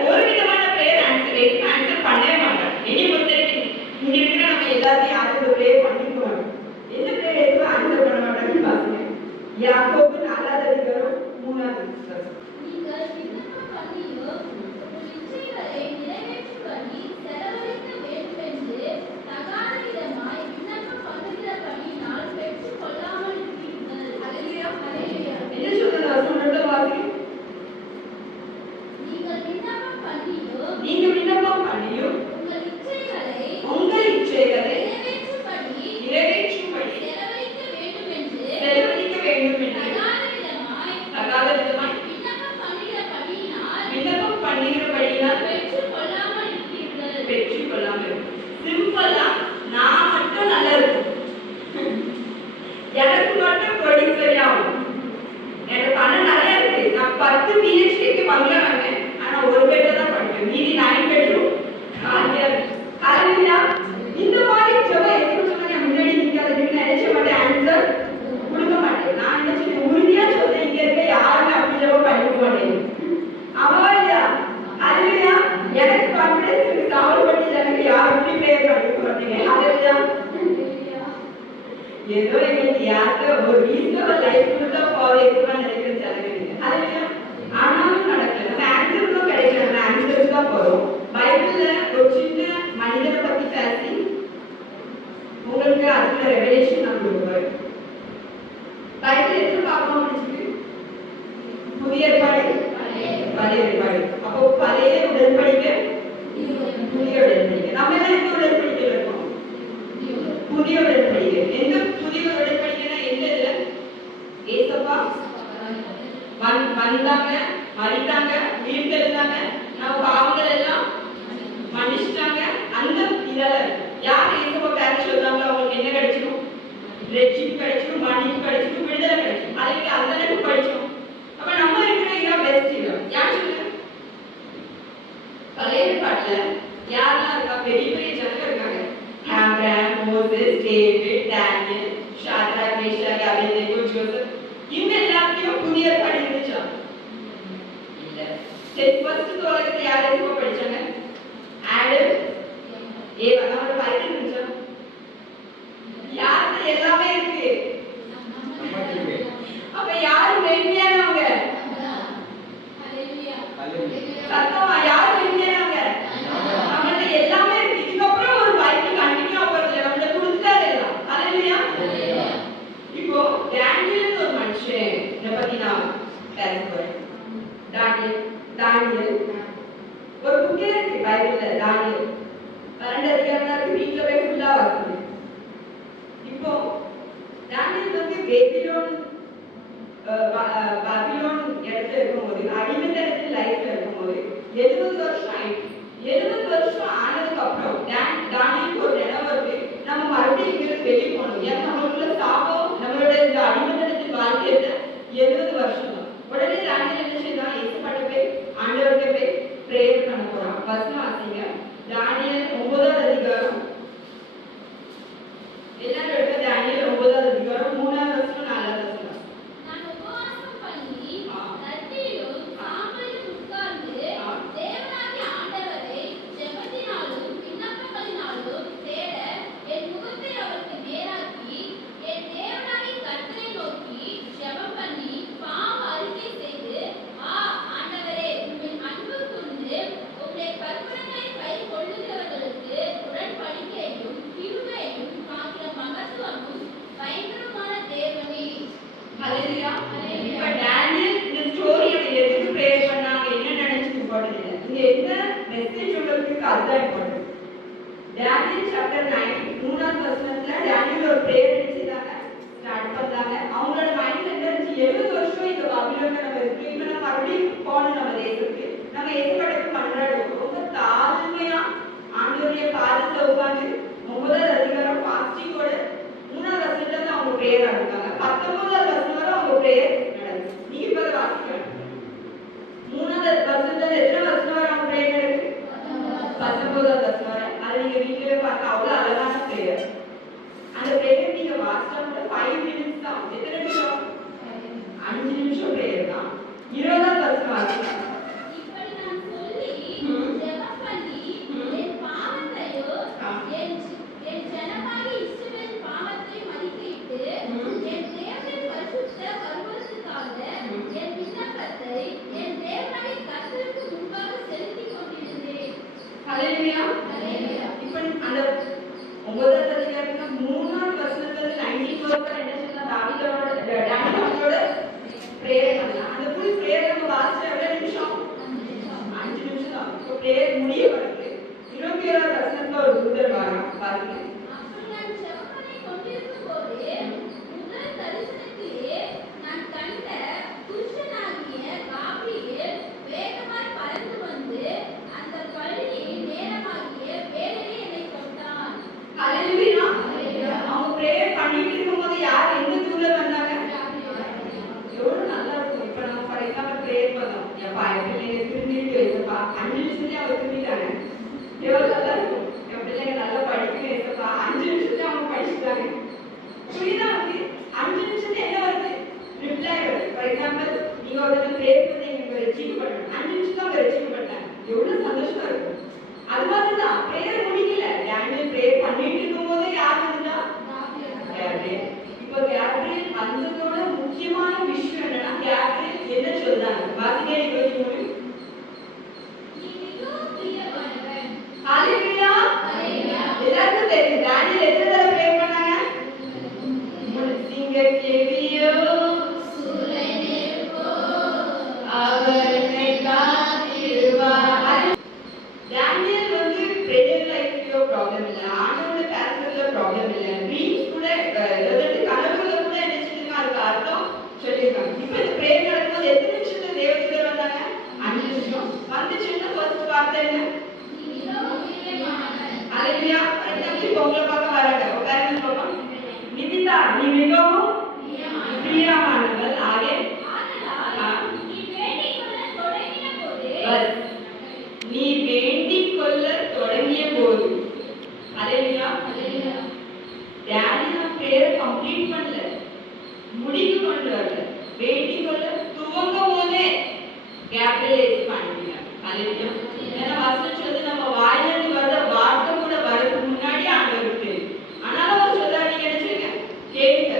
ஒரு விதமான பிரேயர் ஆன்சர் பண்ணவே மாட்டாங்க. இனி பொறுத்தவரைக்கும் இங்க இருக்கிற நம்ம எல்லாத்தையும் யாரும் ஒரு பிரேயர் பண்ணிக்குவாங்க, எந்த பிரேயருக்கும் ஆன்சர் பண்ண மாட்டாங்கன்னு பாருங்க. யாக்கோபு 4வது அதிகாரம் 3வது வசனம். என்ன சொல்றது? வசனம் வாசி. நீங்க விண்ணப்பம் பண்ணியும் உங்கள் இச்சைகளை நிறைவேற்றும்படி செலவழிக்க வேண்டும் என்று தகாத விதமாய் விண்ணப்பம் பண்ணுகிறபடியினால் பெற்றுக்கொள்ளாமல். சிம்பிளா நான் மட்டும் நல்லா இருக்கும், எனக்கு மட்டும் கொடி சரியாகும், எனக்கு பணம் நிறைய இருக்கு, நான் 10 PhDக்கு பங்களா வாங்கினேன், ஆனா ஒரு பெட்ல தான் படிப்பேன், மீதி 9 பெட்ரூம் காலியா இருக்கு. ஹalleluya. இந்த மாதிரி ஜெபம் எப்படி சொன்னா முன்னாடி நிக்காதீங்க நினைச்ச மாட்டேன், ஆன்சர் கொடுக்க மாட்டேன். நான் என்ன சொல்றேன்? உறுதியா சொல்றேன், இங்க இருக்க யாருமே அப்படி ஜெபம் பண்ணிக்க மாட்டேங்க. அவாயா. ஹalleluya. எனக்கு கான்ஃபிடன்ஸ் இருக்கு, சாவல் பண்ணி எனக்கு யாருமே ப்ரேயர் பண்ணிக்க மாட்டீங்க. ஹalleluya. ஏதோ எங்களுக்கு யாருக்கு ஒரு ரீசனபிள் லைஃப் கொடுத்தா போதும் நினைக்கிறேன் சொல்லுங்க. ஹalleluya. ஆனாலும் நடக்கல, நம்ம ஆன்சருக்கும் கிடைக்கல, நம்ம ஆன்சருக்கு தான் போறோம். பைபிள்ல ஒரு சின்ன மனிதனை பத்தி பேசி உங்களுக்கு அதுல ரெவலேஷன் நான் கொடுக்குறேன். பைபிள் எத்தனை பார்க்கணும்? புதிய ஏற்பாடு, பழைய ஏற்பாடு. அப்போ வந்தாங்க, மறித்தாங்க, உயிர்த்தெழுந்தாங்க, நம்ம பாவங்கள் எல்லாம் மன்னிச்சிட்டாங்க. அந்த இதெல்லாம் யார் இயேசுவை பேர சொல்றாங்களோ அவங்களுக்கு என்ன கிடைச்சிடும்? ரட்சிப்பு கிடைச்சிடும், மன்னிப்பு கிடைச்சிடும், விடுதலை கிடைச்சிடும். அதுக்கு அந்த அளவுக்கு படிச்சோம். அப்ப நம்ம இருக்கிற இடம் பெஸ்ட் இடம். யார் சொல்லுங்க? பழைய ஏற்பாட்டுல யாரெல்லாம் இருக்கா? பெரிய பெரிய ஜனங்க இருக்காங்க. Abraham, Moses, David, Daniel, Shadrach, Meshach, Abednego, Joseph. இவங்க எல்லாத்தையும் புதிய ஏற்பாடு இருந்துச்சா? இல்ல. சரி, ஃபர்ஸ்ட் உலகத்துல யார் எதுவும் படிச்சாங்க? ஆடம், ஏவா. நம்மளோட பைபிள் இருந்துச்சா? யாருக்கு எல்லாமே இருக்கு? அப்ப யாரு வெண்மையானவங்க? சத்தமா யாரு வெண்மையானவங்க? நம்மள்ட்ட எல்லாமே இருக்கு. இதுக்கப்புறம் ஒரு பைபிள் கண்டினியூ ஆகிறது நம்மள்ட்ட கொடுத்துட்டாரு எல்லாம். ஹல்லேலூயா. இப்போ டேனியல் ஒரு மனுஷன் இதை பத்தி நான் பேச போறேன். தானியல் ஒரு புக்கே இருக்கு பைபிள்ல. தானியல் 12 அதிகாரம் இருக்கு. வீட்டுல போய் ஃபுல்லா வாசிங்க. இப்போ தானியல் வந்து பாபிலோன் இடத்துல இருக்கும்போது, அடிமைத்தனத்தில் லைஃப்ல இருக்கும்போது 70 வருஷம் ஆயிடுச்சு. 70 வருஷம் ஆனதுக்கு அப்புறம் தானியலுக்கு ஒரு நினைவு வருது, நம்ம மறுபடியும் இங்கிருந்து வெளியே போகணும். ஏன்னா நம்மளுக்குள்ள சாபம், நம்மளோட இந்த அடிமைத்தனத்தின் வாழ்க்கையில 70 வருஷம் தான். உடனே தானியல் என்ன செய்தான்? இயேசுபாட்ட போய் ஆண்டவர்கிட்ட போய் பிரேயர் பண்ண போறான். வசனம் வாசிங்க. தானியல் 9வது அதிகாரம். எல்லாரும் எடுக்க தானியல் 9வது அதிகாரம் 3வது வசனம் 4வது வசனம். நான் உபவாசம் பண்ணி தட்டிலும் சாம்பலிலும் உட்கார்ந்து தேவனாகிய ஆண்டவரை ஜெபத்தினாலும் விண்ணப்பங்களினாலும் தேட என் முகத்தை அவருக்கு நேராக்கி என் தேவனாகிய கர்த்தரை நோக்கி ஜெபம் பண்ணி பாவ அறிக்கை செய்து, ஆண்டவரே, உம்மின் அன்பு கூர்ந்து உம்முடைய கற்பனைகளை கை கொள்ளுகிறவர்களுக்கு உடன்படிக்கையும் கிருபையும் காக்கிற மகத்துவமும் பயங்கரமான தேவனே. ஹல்லேலூயா. இப்ப டேனியல் இந்த ஸ்டோரியை எதுக்கு பிரேயர் பண்ணாங்க, என்ன நினைச்சிட்டு இம்பார்ட்டன்ட் இல்லை. இங்க என்ன மெசேஜ் உங்களுக்கு அதுதான் இம்பார்ட்டன்ட். டேனியல் சாப்டர் 9 3வது வசனத்துல டேனியல் ஒரு பிரேயர் நினைச்சிட்டாங்க, ஸ்டார்ட் பண்ணாங்க. அவங்களோட மைண்ட்ல என்ன இருந்துச்சு? 70 வருஷம் இந்த பாபிலோன்ல நம்ம இருக்கு, இப்ப நம்ம மறுபடியும் போகணும் நம்ம தேசத்துக்கு, நம்ம ஏசப்படக்கு பண்றாடுவோம். ரொம்ப தாழ்மையா ஆண்டவருடைய பாதத்துல உட்கார்ந்து 9வது அதிகாரம் ஃபாஸ்டிங்கோட 3வது வசனத்துல அவங்க பிரேயர் ஆரம்பித்தாங்க. 19வது வசனம் வரை அவங்க பிரேயர் நடக்குது. நீங்க இப்ப வாசிக்கலாம். 3வது வசனத்துல எத்தனை வசனம் வரை அவங்க பிரேயர் நடக்குது? 19வது வசனம் வரை. அதை நீங்க வீட்டுல பார்க்க அவ்வளவு அழகான பிரேயர். அந்த பிரேயர் நீங்க வாசிச்சா கூட 5 minutes தான். எத்தனை நிமிஷம்? 5 நிமிஷம் பிரேயர் தான். 20வது வசனம் வாசிக்கலாம். இப்படி நான் சொல்லி ஜெபம் பண்ணி என் பாவத்தையோ என் ஜனமாகிய இஸ்ரவேல் பாவத்தையும் அறிக்கையிட்டு என் தேவனின் பரிசுத்த வருவதற்காக என் விண்ணப்பத்தை என் தேவனாகிய கர்த்தருக்கு முன்பாக செலுத்திக் கொண்டிருந்தேன். ஹல்லேலூயா. இப்போ அந்த 9வது அதிகாரத்துல 3வது வசனத்துல 94 வரை என்ன சொன்னா? தாவீதோட பிரேயர் பண்ணலாம். அந்த ஃபுல் பிரேயர் நம்ம வாசிச்சா எவ்வளவு நிமிஷம்? 5 நிமிஷம் தான். இப்போ பிரேயர் முடிய வருது. 21வது வசனத்துல ஒரு தூதர் வரான். பாருங்க. அப்படி நான் ஜெபம் பண்ணி கொண்டிருக்கும் போது முதல் தரிசனத்திலே நான் கண்ட புருஷனாகிய காபிரியேல் வேகமாய் பறந்து வந்து அந்த பள்ளியின் நேரமாகிய வேளையிலே என்னை தொட்டான். ஹல்லேலூயா. அவங்க பிரேயர் பண்ணிட்டு இருக்கும்போது யார் எந்த தூதர் வந்தாங்க? எவ்வளவு நல்லா இருக்கும். இப்ப நம்ம ஃபார் எக்ஸாம்பிள் பிரேயர் பண்ணோம், எப்பா என் பிள்ளைங்க திருந்திட்டு வைப்பா, 5 நிமிஷத்துலயே அவங்க திருந்திட்டாங்க. எவ்வளவு நல்லா இருக்கும். என் பிள்ளைங்க நல்லா படிக்கணும் வைப்பா, 5 நிமிஷத்துல அவங்க படிச்சுட்டாங்க. புரியுதா? வந்து 5 நிமிஷத்துல என்ன வருது? ரிப்ளை வருது. ஃபார் எக்ஸாம்பிள் நீங்க ஒருத்தர் பிரேயர் பண்ணி நீங்க ரெச்சீவ் பண்ணணும், 5 நிமிஷத்துல அவங்க ரெச்சீவ் பண்ணாங்க. எவ்வளவு சந்தோஷமா இருக்கும். அது மாதிரி தான் பிரேயர் முடிக்கல. டேனியல் பிரேயர் பண்ணிட்டு இருக்கும்போதே யார் வந்தா? கேப்ரியல். இப்போ கேப்ரியல் வந்ததோட முக்கியமான விஷயம் என்னன்னா, கேப்ரியல் என்ன சொல்றாங்க? வாசிங்க 23. நீ மிகவும் பிரியமானவன். ஹல்லேலூயா. ஹல்லேலூயா. எல்லாருக்கும் தெரியும் டேனியல் எத்தனை தடவை பிரேயர் பண்ணாங்க? சிங்க கேவியோ சூரனே போ அவர் என்னை காத்திடுவார். டேனியல் வந்து பிரேயர் லைஃப்லயோ ப்ராப்ளம் இல்லை, ஆண்டவரோட பேசுறதுல ப்ராப்ளம் இல்லை, ட்ரீம்ஸ் கூட அதாவது கனவுல கூட என்ன செஞ்சிருக்காங்க, அதுக்கு அர்த்தம் சொல்லியிருக்காங்க. இப்போ இந்த பிரேயர் நடக்கும்போது எத்தனை நிமிஷத்துல முடிவு கொண்டு வரல, வேண்டிக் கொள்ள துவங்கும் போதே கேப்ரியல் பண்ணிட்டீங்க. அல்லேலூயா. ஏன்னா வசனம் சொல்லி நம்ம வாயிலிருந்து வர வார்த்தை கூட வரதுக்கு முன்னாடி ஆண்டவருக்கு தெரியும். ஆனாலும் அவர் சொல்றாரு, நீங்க என்ன செய்யுங்க, கேளுங்க.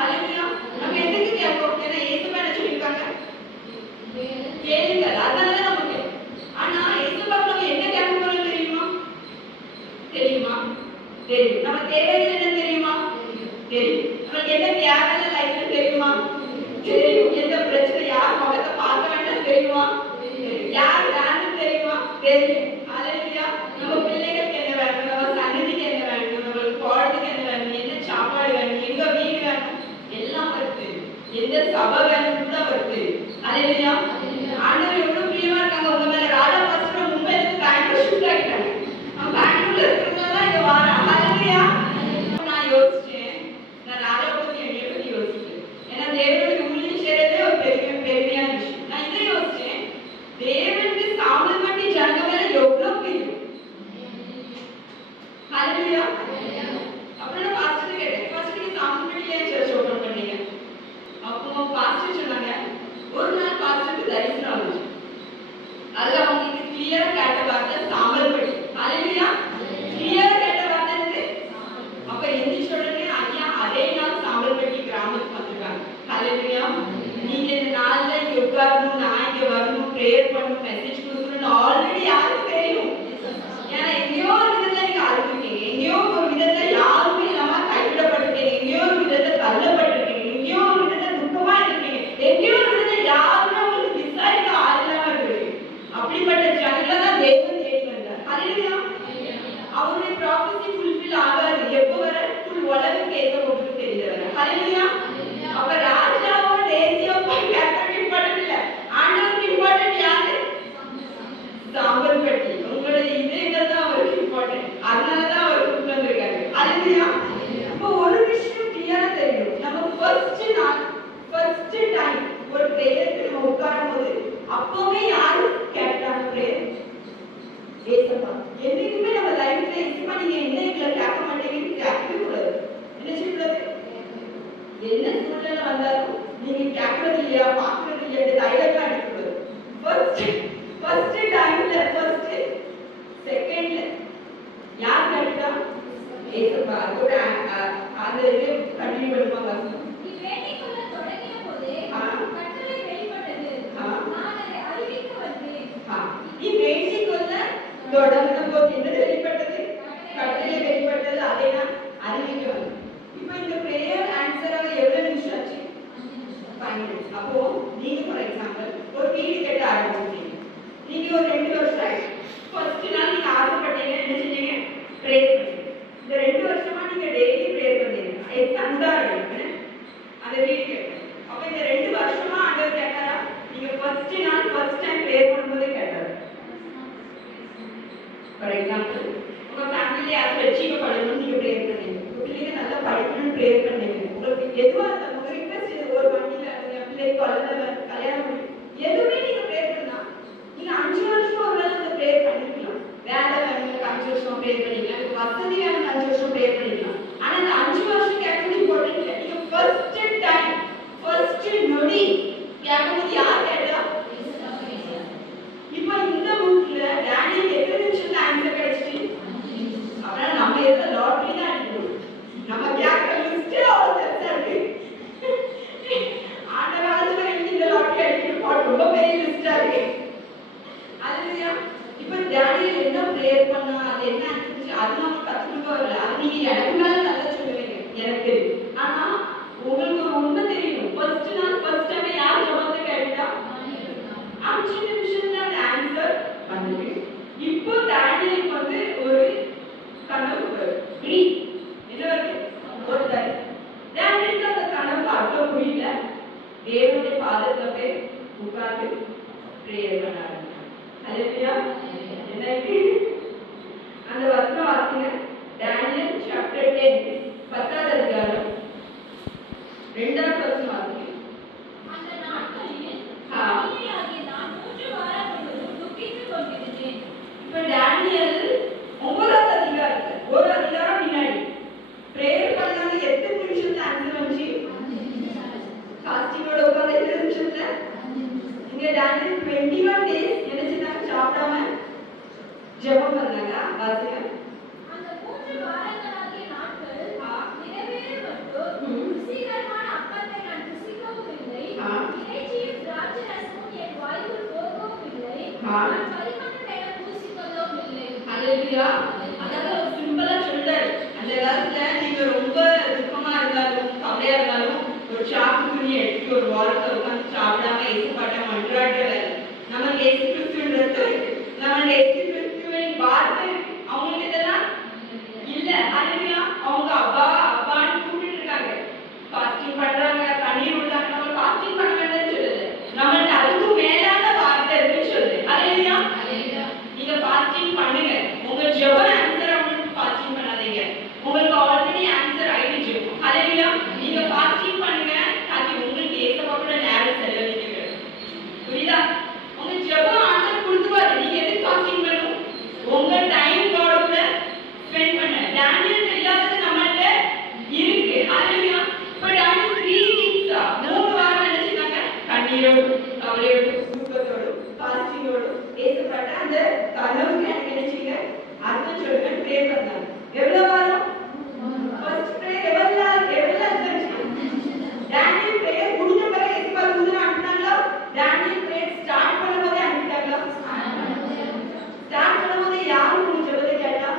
அல்லேலூயா. நம்ம எதுக்கு கேட்போம்? ஏன்னா இயேசுவா என்ன சொல்லியிருக்காங்க, கேளுங்க. அதனால நமக்கு. ஆனா இயேசுவா நம்ம என்ன கேட்க போறோம் தெரியுமா? தெரியுமா? தெரியும். நம்ம தேவைகள் என்ன தெரியுமா? தெரியும். நமக்கு என்ன தேவையில்ல லைஃப்ல தெரியுமா? தெரியும். எந்த பிரச்சனை யார் முகத்தை பார்க்க வேண்டாம் தெரியுமா? யார் வேணும் தெரியுமா? தெரியும். அல்லேலூயா. நம்ம பிள்ளைகளுக்கு என்ன வேணும், நம்ம சன்னதிக்கு என்ன வேணும், நம்மளுக்கு குழந்தைக்கு என்ன வேணும், என்ன சாப்பாடு வேணும், எங்க வீடு வேணும், எல்லாம் அவருக்கு தெரியும். எந்த சபை வேணும் கூட அவருக்கு தெரியும். அல்லேலூயா. ஆண்டவர் எவ்வளவு பிரியமா இருக்காங்க உங்க மேல. ராஜா பாஸ்டர் மும்பைல பெங்களூர் ஷிஃப்ட் ஆயிட்டாங்க. அவன் பெங்களூர்ல இருக்கிறவங்க தான் இங்க வரான். அல்லேலூயா. நான் யோசிச்சேன், நான் ராஜா பத்தி என்னைய பத்தி யோசிச்சேன். ஏன்னா தேவனுடைய ஊழியம் செய்யறதே ஒரு பெருமையான விஷயம். நான் இதை யோசிச்சேன், தேவனுக்கு சாம்பல் பட்டி ஜனங்க மேல எவ்வளவு பிரியம். அல்லேலூயா. அப்புறம் நான் பாஸ்டர் கேட்டேன், பாஸ்டர் நீங்க சாம்பல் பட்டி ஏன் சர்ச் ஓபன் பண்ணீங்க? அப்போ பாஸ்டர் சொன்னாங்க, ஒரு நாள் பாஸ்டருக்கு தரிசனம் வந்துச்சு. அதுல அவங்களுக்கு கிளியரா கேட்ட வார்த்தை சாம்பல் பட்டி. அல்லேலூயா. கிளியரா கேட்ட வார்த்தை என்னது? அப்ப எந்திரிச்ச உடனே ஐயா அதே நாள் சாம்பல் பட்டி கிராமத்துக்கு வந்திருக்காங்க. அல்லேலூயா. நீங்க இந்த நாள்ல இங்க உட்காரணும், நான் இங்க வரணும், பிரேயர் பண்ணணும், மெசேஜ் கொடுக்கணும்னு ஆல்ரெடி யாருக்கு தெரியும். ஏன்னா எங்கேயோ ஒரு விதத்துல நீங்க அழுதுருக்கீங்க, எங்கேயோ ஒரு விதத்துல யாருமே இல்லாம கைவிடப்பட்டிருக்கீங்க, எங்கேயோ ஒரு விதத்துல தள்ளப்பட்டிருக்கீங்க, எங்கேயோ ஒரு விதத்துல துக்கமா இருக்கீங்க, எங்கேயோ ஒரு விதத்துல யாருமே உங்களுக்கு விசாரிக்க ஆள் இல்லாம இருக்கு. அப்படிப்பட்ட ஜனங்களை தான் தேவன் தேடி வந்தார். அல்லேலூயா. அவருடைய ப்ராஃபஸி ஃபுல்ஃபில் ஆகாது. எப்போ வர? ஃபுல் உலகம் கேட்க போட்டு தெரியல வர. அல்லேலூயா. அப்ப ராஜாவோட தேசிய போய் கேட்கறது இம்பார்ட்டன்ட் இல்ல. ஆண்டவருக்கு இம்பார்ட்டன்ட் யாரு? சாம்பல் பட்டி. உங்களுடைய இதயங்கள் தான் அவருக்கு இம்பார்ட்டன்ட். அதனால தான் அவர் கூப்பிட்டு வந்திருக்காரு. அல்லேலூயா. இப்போ ஒரு விஷயம் கிளியரா தெரியும். நம்ம ஃபர்ஸ்ட் டைம் ஒரு பிரேயருக்கு நம்ம உட்காரும் போது அப்பவே யாரு கேட்டாங்க பிரேயர்? ஏசப்பா. என்னைக்குமே நம்ம லைஃப்ல ஏசப்பா நீங்க என்ன எங்களை கேட்க மாட்டீங்கன்னு கேட்கவே கூடாது. என்ன செய்யக்கூடாது? என்ன சூழ்நிலை வந்தாலும் நீங்க கேட்கறது இல்லையா, பார்க்கறது இல்லையா, தைரியமா அடிக்கூடாது. ஃபர்ஸ்ட் டைம்ல செகண்ட்ல யார் கேட்டா? ஏசப்பா. அதோட அந்த இது கண்டினியூ பண்ணுவாங்க. நீ வேண்டிக் கொள்ள தொடங்கிய போதே கட்டளை வெளிப்பட்டது. நான் அதை அறிவிக்க வந்தேன். நீ வேண்டிக் கொள்ள தொடங்கின போது என்ன வெளிப்பட்டது? கட்டளை வெளிப்பட்டது. அதை நான் அறிவிக்க வந்தேன். இப்போ இந்த பிரேயர் ஆன்சர் ஆக எவ்வளவு நிமிஷம் ஆச்சு? 5 minutes. அப்போ நீங்க ஃபார் எக்ஸாம்பிள் ஒரு வீடு கட்ட ஆரம்பிச்சீங்க. நீங்க ஒரு 2 வருஷம் ஆயிடுச்சு. ஃபர்ஸ்ட் நாள் நீங்க ஆசைப்பட்டீங்க, என்ன செஞ்சீங்க? பிரேயர் பண்ணீங்க. இந்த 2 வருஷமா நீங்க டெய்லி பிரேயர் பண்ணீங்க. எக்ஸாம் உதாரணம் அந்த வீடு கட்ட. அப்ப இந்த 2 வருஷமா ஆண்டவர் கேட்டாரா? நீங்க ஃபர்ஸ்ட் நாள் ஃபர்ஸ்ட் டைம் பிரேயர் பண்ணும்போது கேட்டாரு. ஃபார் எக்ஸாம்பிள் உங்க ஃபேமிலில யாரும் ரட்சிக்கப்படணும்னு நீங்க பிரேயர் பண்ணீங்க. பிள்ளைங்க நல்லா படிக்கணும்னு பிரேயர் பண்ணீங்க. உங்களுக்கு எதுவா இருந்தாலும் உங்க ரிக்வெஸ்ட் ஒரு வண்டியில என் பிள்ளை குழந்தை கல்யாணம் பண்ணி எதுவுமே நீங்க பிரேயர் பண்ணா நீங்க 5 வருஷம் ஒரு நாள் அந்த பிரேயர் பண்ணிக்கலாம். வேலை வேணுங்க 5 வருஷம் பிரேயர் பண்ணிக்கலாம். வசதி வேணுங்க 5 வருஷம் பிரேயர் பண்ணிக்கலாம். ஆனா இந்த 5 வருஷம் கேட்கறது இம்பார்ட்டன்ட் இல்லை. நீங்க ஃபர்ஸ்ட் டைம் ஃபர்ஸ்ட் நொடி கேட்கும்போது யார் கேட்டா? இப்போ இந்த புக்ல டேனியல் எத்தனை நிமிஷத்துல ஆன்சர் கிடைச்சிட்டு? அப்புறம் நம்ம எந்த லாட்டரி தான் அடிக்கணும். நம்ம கேட்கற லிஸ்டே அவ்வளவு பெருசா இருக்கு. ஆண்ட காலத்துல இந்த லாட்டரி அடிக்கணும் ரொம்ப பெரிய லிஸ்டா இருக்கு. அல்லேலூயா. இப்போ டேனியல் என்ன பிரேயர் பண்ணா, அது என்ன ஆன்சர், அது நம்ம கத்துக்கிட்டு வரல. அது நீங்க எனக்கு மேல நல்லா சொல்லுவீங்க, எனக்கு தெரியும். ஆனா உங்களுக்கு ஒரு உண்மை தெரியும். ஃபர்ஸ்ட் நாள் ஃபர்ஸ்ட் டைம் யார் ஜெபத்தை கேட்டா? 5 நிமிஷத்துல அந்த ஆன்சர் வந்துச்சு. இப்போ டேனியலுக்கு வந்து ஒரு கனவு ட்ரீம் என்ன வருது? ஒரு தரிசனம். டேனியலுக்கு அந்த கனவு அர்த்தம் புரியல. தேவனுடைய பாதத்துல போய் உட்கார்ந்து பிரேயர் பண்ண ஆரம்பிச்சாங்க. அல்லேலூயா. என்ன அந்த வசனம் வாசிங்க. டேனியல் சாப்டர் 10 10வது அதிகாரம் 2வது வசனம் வாசிங்க. அந்த நாட்களில் அடிமையாகிய நான் 3 வாரம் முழுவதும் துக்கித்துக் கொண்டிருந்தேன். இப்ப டேனியல் 9வது அதிகாரத்துல ஒரு அதிகாரம் முன்னாடி பிரேயர் பண்ணாங்க. எத்தனை நிமிஷத்துல ஆன்சர் வந்துச்சு? 21 days நினைச்சுட்டாங்க சாப்பிடாம ஜெபம் பண்ணாங்க. வாசிங்க. அந்த 3 வாரங்களாகிய நாட்கள் நிறைவேறும் மட்டும் ருசிகரமான அப்பத்தை நான் ருசிக்கவும் இல்லை, இறைச்சியும் திராட்சைரசமும் என் வாய்க்குள் போகவும் இல்லை, நான் பரிமள தைலம் பூசிக்கொள்ளவும் இல்லை. ஹல்லேலூயா. அதாவது ஒரு சிம்பிளா சொல்றாரு. அந்த காலத்துல நீங்க ரொம்ப துக்கமா இருந்தாலும் கவலையா இருந்தாலும் ஒரு சாக்கு துணி எடுத்து ஒரு வாரத்தை உட்காந்து சாப்பிடாம ஏசப்பாட்ட மன்றாடுற வேலை. நம்ம ஏசு கிறிஸ்துவின் ரத்தம் இருக்கு, நம்ம ஏசு கிறிஸ்துவின் வார்த்தை அவங்களுக்கு இதெல்லாம் இல்ல. ஹல்லேலூயா. அவங்க அப்பா அப்பான்னு கூப்பிட்டு இருக்காங்க, ஃபாஸ்டிங் பண்றாங்க, கண்ணீர் விடுறாங்க. நம்ம ஃபாஸ்டிங் பண்ண வேண்டாம்னு சொல்லல, நம்மள்ட்ட அதுக்கும் மேலான வார்த்தை இருக்குன்னு சொல்லுது. ஹல்லேலூயா. நீங்க ஃபாஸ்டிங் பண்ணுங்க, உங்க ஜெபம் ஆன்சர் ஆகணும்னு ஃபாஸ்டிங் பண்ணாதீங்க. உங்களுக்கு ஆல்ரெடி ஆன்சர் ஆயிட்டு ஜெபம். ஹல்லேலூயா. நீங்க ஃபாஸ்டிங் பண்ணுங்க, தாக்கி உங்களுக்கு ஏசப்பா கூட நேரம் செலவழிக்க. புரியுதா? உங்க ஜெபம் ஆன்சர் கொடுத்துவாரு. நீங்க எதுக்கு ஃபாஸ்டிங் பண்ணணும்? உங்க டைம் காட் கூட ஸ்பெண்ட் பண்ண. டானியல் இல்லாதது நம்மள்ட்ட இருக்கு. ஹல்லேலூயா. பட் டானியல் 3 வீக்ஸ் 3 வாரம் நினைச்சாங்க கண்ணீரோடு கவலையோடு துக்கத்தோடு ஃபாஸ்டிங்கோடு ஏசப்பட்ட அந்த கனவுக்கு எனக்கு நினைச்சீங்க அர்த்தம் சொல்லுங்க. ப்ரே பண்ணாங்க. எவ்வளவு வாரம்? ஃபர்ஸ்ட் ப்ரே எவ்வளவு இருந்துச்சு? டானியல் ப்ரே முடிஞ்ச பிறகு ஏசப்பா தூதனை அனுப்பினாங்களா? டானியல் ப்ரே ஸ்டார்ட் பண்ணும்போதே அனுப்பிட்டாங்களா? ஸ்டார்ட் பண்ணும்போதே யாரும் முடிஞ்ச பிறகு கேட்டா?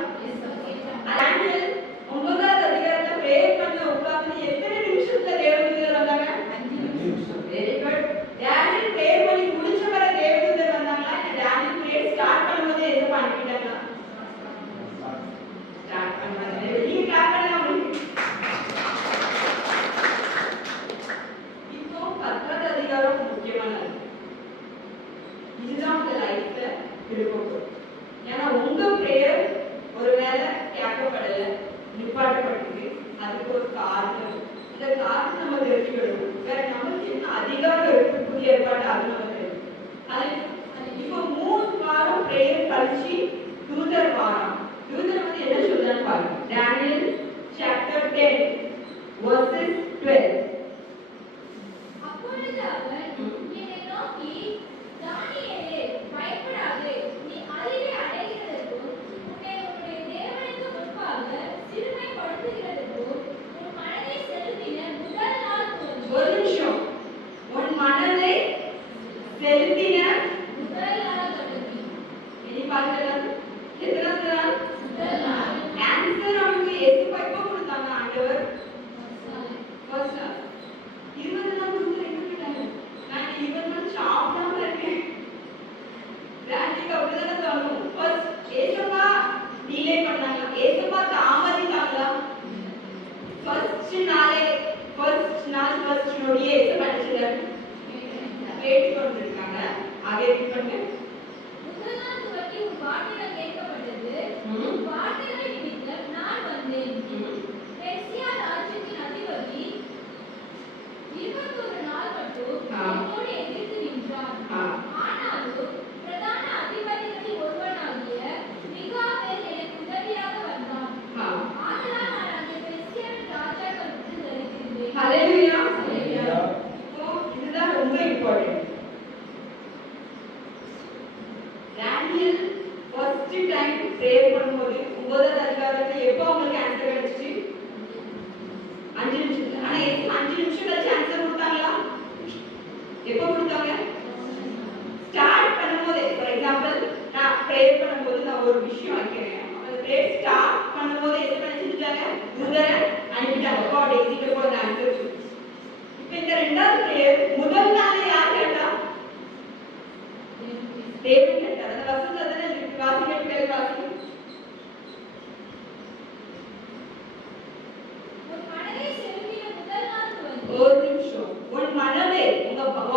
டானியல் 9வது அதிகாரத்துல ப்ரே பண்ண உட்கார்ந்து எத்தனை நிமிஷத்துல தேவதூதர் வந்தாங்க? 5 நிமிஷம். Very good. டானியல் ப்ரே பண்ணி முடிச்ச பிறகு தேவதூதர் வந்தாங்களா? இல்ல டானியல் ப்ரே ஸ்டார்ட் பண்ணும்போதே ஏசப்பா அனுப்பிட்டாங்களா? ஸ்டார்ட் பண்ணாங்க. நீங்க கிளாப் பண்ணலாம். இப்போ 10வது அதிகாரம் முக்கியமானது. இதுதான் உங்க லைஃப்ல இருக்கும். ஏன்னா உங்க பிரேயர் ஒருவேளை கேட்கப்படல, நிப்பாட்டப்பட்டிருக்கு, அதுக்கு ஒரு காரணம். இந்த காரணம் நம்ம தெரிஞ்சுக்கணும். வேற நமக்கு என்ன அதிகாரம் இருக்கு புதிய ஏற்பாடு, அது நம்ம தெரியும். இப்போ 3 வாரம் பிரேயர் கழிச்சு தூதர் வாரம். தூதர் வந்து என்ன சொல்றான்னு பாருங்க. Daniel chapter 10 verses 12. அப்பொழுது அவர் என்னை நோக்கி, தானியேலே, பயப்படாதே, நீ அறிவை அடைகிறதற்கும் உன்னை உன்னுடைய தேவனுக்கு முன்பாக சிறுமைப்படுத்துகிறதற்கும் உன் மனதை செலுத்தின முதல் நாள் துவங்கி. ஒரு நிமிஷம். உன் மனதை செலுத்தின முதல் நாள் தொடங்கி. இனி பார்க்கலாம். எத்தனாவது நாள்? முதல் நாள். ஆன்சர் அவங்க ஏசப்பா எப்போ கொடுத்தாங்க? ஆண்டவர் ஃபர்ஸ்ட் நாள். 20 நாள் கொடுத்து என்ன பண்ணாங்க? நான் 20 நாள் சாப்பிடாம இருக்கேன். ராஜிக்கு அப்படிதானே தோணும். ஃபர்ஸ்ட் ஏசப்பா டிலே பண்ணாங்க, ஏசப்பா தாமதித்தாங்களா? ஃபர்ஸ்ட் நாள் ஃபர்ஸ்ட் நொடியே ஏசப்பா நினைச்சாரு கேட்டு கொண்டிருக்காங்க. ஆகே ரீட் பண்ணுங்க. முதல் நாள் துவக்கி உன் வார்த்தைகள் கேட்கப்பட்டது. உன் வார்த்தைகளை நிமித்தம் நான் வந்தேன். பெர்சியா ராஜ்யத்தின் அதிபதி 21 நாள் மட்டும் என்னோடு எதிர்த்து நின்றான். ஆனாலும் பிரதான அதிபதிகளில் ஒருவனாகிய மிகாவேல் எனக்கு உதவியாக வந்தான். ஆதலால் நான் அந்த பெர்சியாவின் ராஜாக்களுக்கு தரித்திருந்தேன். ஹல்லேலூயா. இப்போ இதுதான் ரொம்ப important. Daniel first time prayer பண்ணும்போது 9வது அதிகாரத்துல எப்போ அவங்களுக்கு ஆன்சர் கிடைச்சிச்சு? 5 நிமிஷத்துல. ஆனா 5 நிமிஷம் கழிச்சு ஆன்சர் கொடுத்தாங்களா? எப்போ கொடுத்தாங்க? ஸ்டார்ட் பண்ணும்போது. ஃபார் எக்ஸாம்பிள் நான் பிரேயர் பண்ணும்போது நான் ஒரு விஷயம் வைக்கிறேன். அந்த பிரேயர் ஸ்டார்ட் பண்ணும்போது என்ன பண்ணிட்டாங்க? தூதரை அனுப்பிட்டாங்க. God எக்ஸிக்யூட் பண்ண ஆன்சர். இப்போ இந்த ரெண்டாவது பிரேயர் முதல் நாள் யார் கேட்டா? தேவன் கேட்டார். அந்த வசனத்துல தானே இருக்கு. வாசிக்க வாசிக்க. உன் மனதை செலுத்தின முதல் நாள் துவங்கி. ஒரு நிமிஷம். உன் மனதை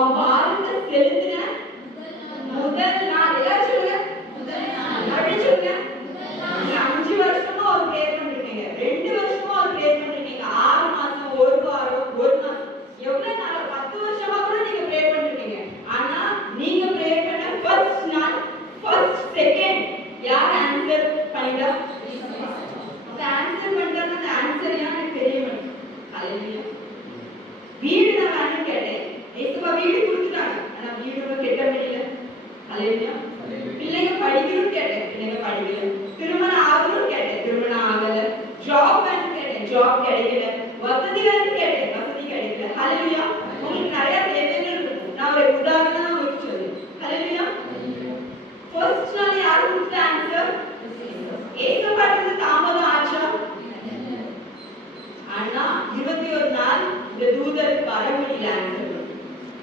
உன் பாரத்தை செலுத்தின முதல் நாள். எல்லாரும் சொல்லுங்க. முதல் நாள். அப்படி சொல்லுங்க. முதல் நாள். நீங்க 5 வருஷமா ஒரு பிரேயர் பண்ணிருக்கீங்க, 2 வருஷமா ஒரு பிரேயர் பண்ணிருக்கீங்க, 6 மாசம், 1 வாரம், 1 மாசம், எவ்வளவு நாள்? 10 வருஷமா கூட நீங்க பிரேயர் பண்ணிருக்கீங்க. ஆனா நீங்க பிரேயர் பண்ண ஃபர்ஸ்ட் நாள், ஃபர்ஸ்ட் செகண்ட் யார் ஆன்சர் பண்ணிட்டா? அந்த ஆன்சர் பண்ணிட்டாங்க. அந்த ஆன்சர் எனக்கு தெரிய மாட்டேங்குது. ஹல்லேலூயா. வீடு நான் வேணும்னு கேட்டேன், ஏசப்பா வீடு கொடுத்துட்டாங்க. ஆனா வீடு கெட்ட முடியல. ஹalleluya. பிள்ளைங்க படிக்கணும்னு கேட்டேன், பிள்ளைங்க படிக்கல. திருமணம் ஆகணும்னு கேட்டேன், திருமணம் ஆகல. ஜாப் வேணும்னு கேட்டேன், ஜாப் கிடைக்கல. வசதி வேணும்னு கேட்டேன், வசதி கிடைக்கல. ஹalleluya. உங்களுக்கு நிறைய தேவைகள் இருக்கும். நான் ஒரு உதாரணம் உங்களுக்கு சொல்றேன். ஹalleluya. ஃபர்ஸ்ட் நாள் யார் கொடுத்த ஆன்சர்? ஏசு பட்டது தாமதம் ஆச்சா? ஆனா 21 நாள் இந்த தூதருக்கு வர முடியல ஆன்சர்.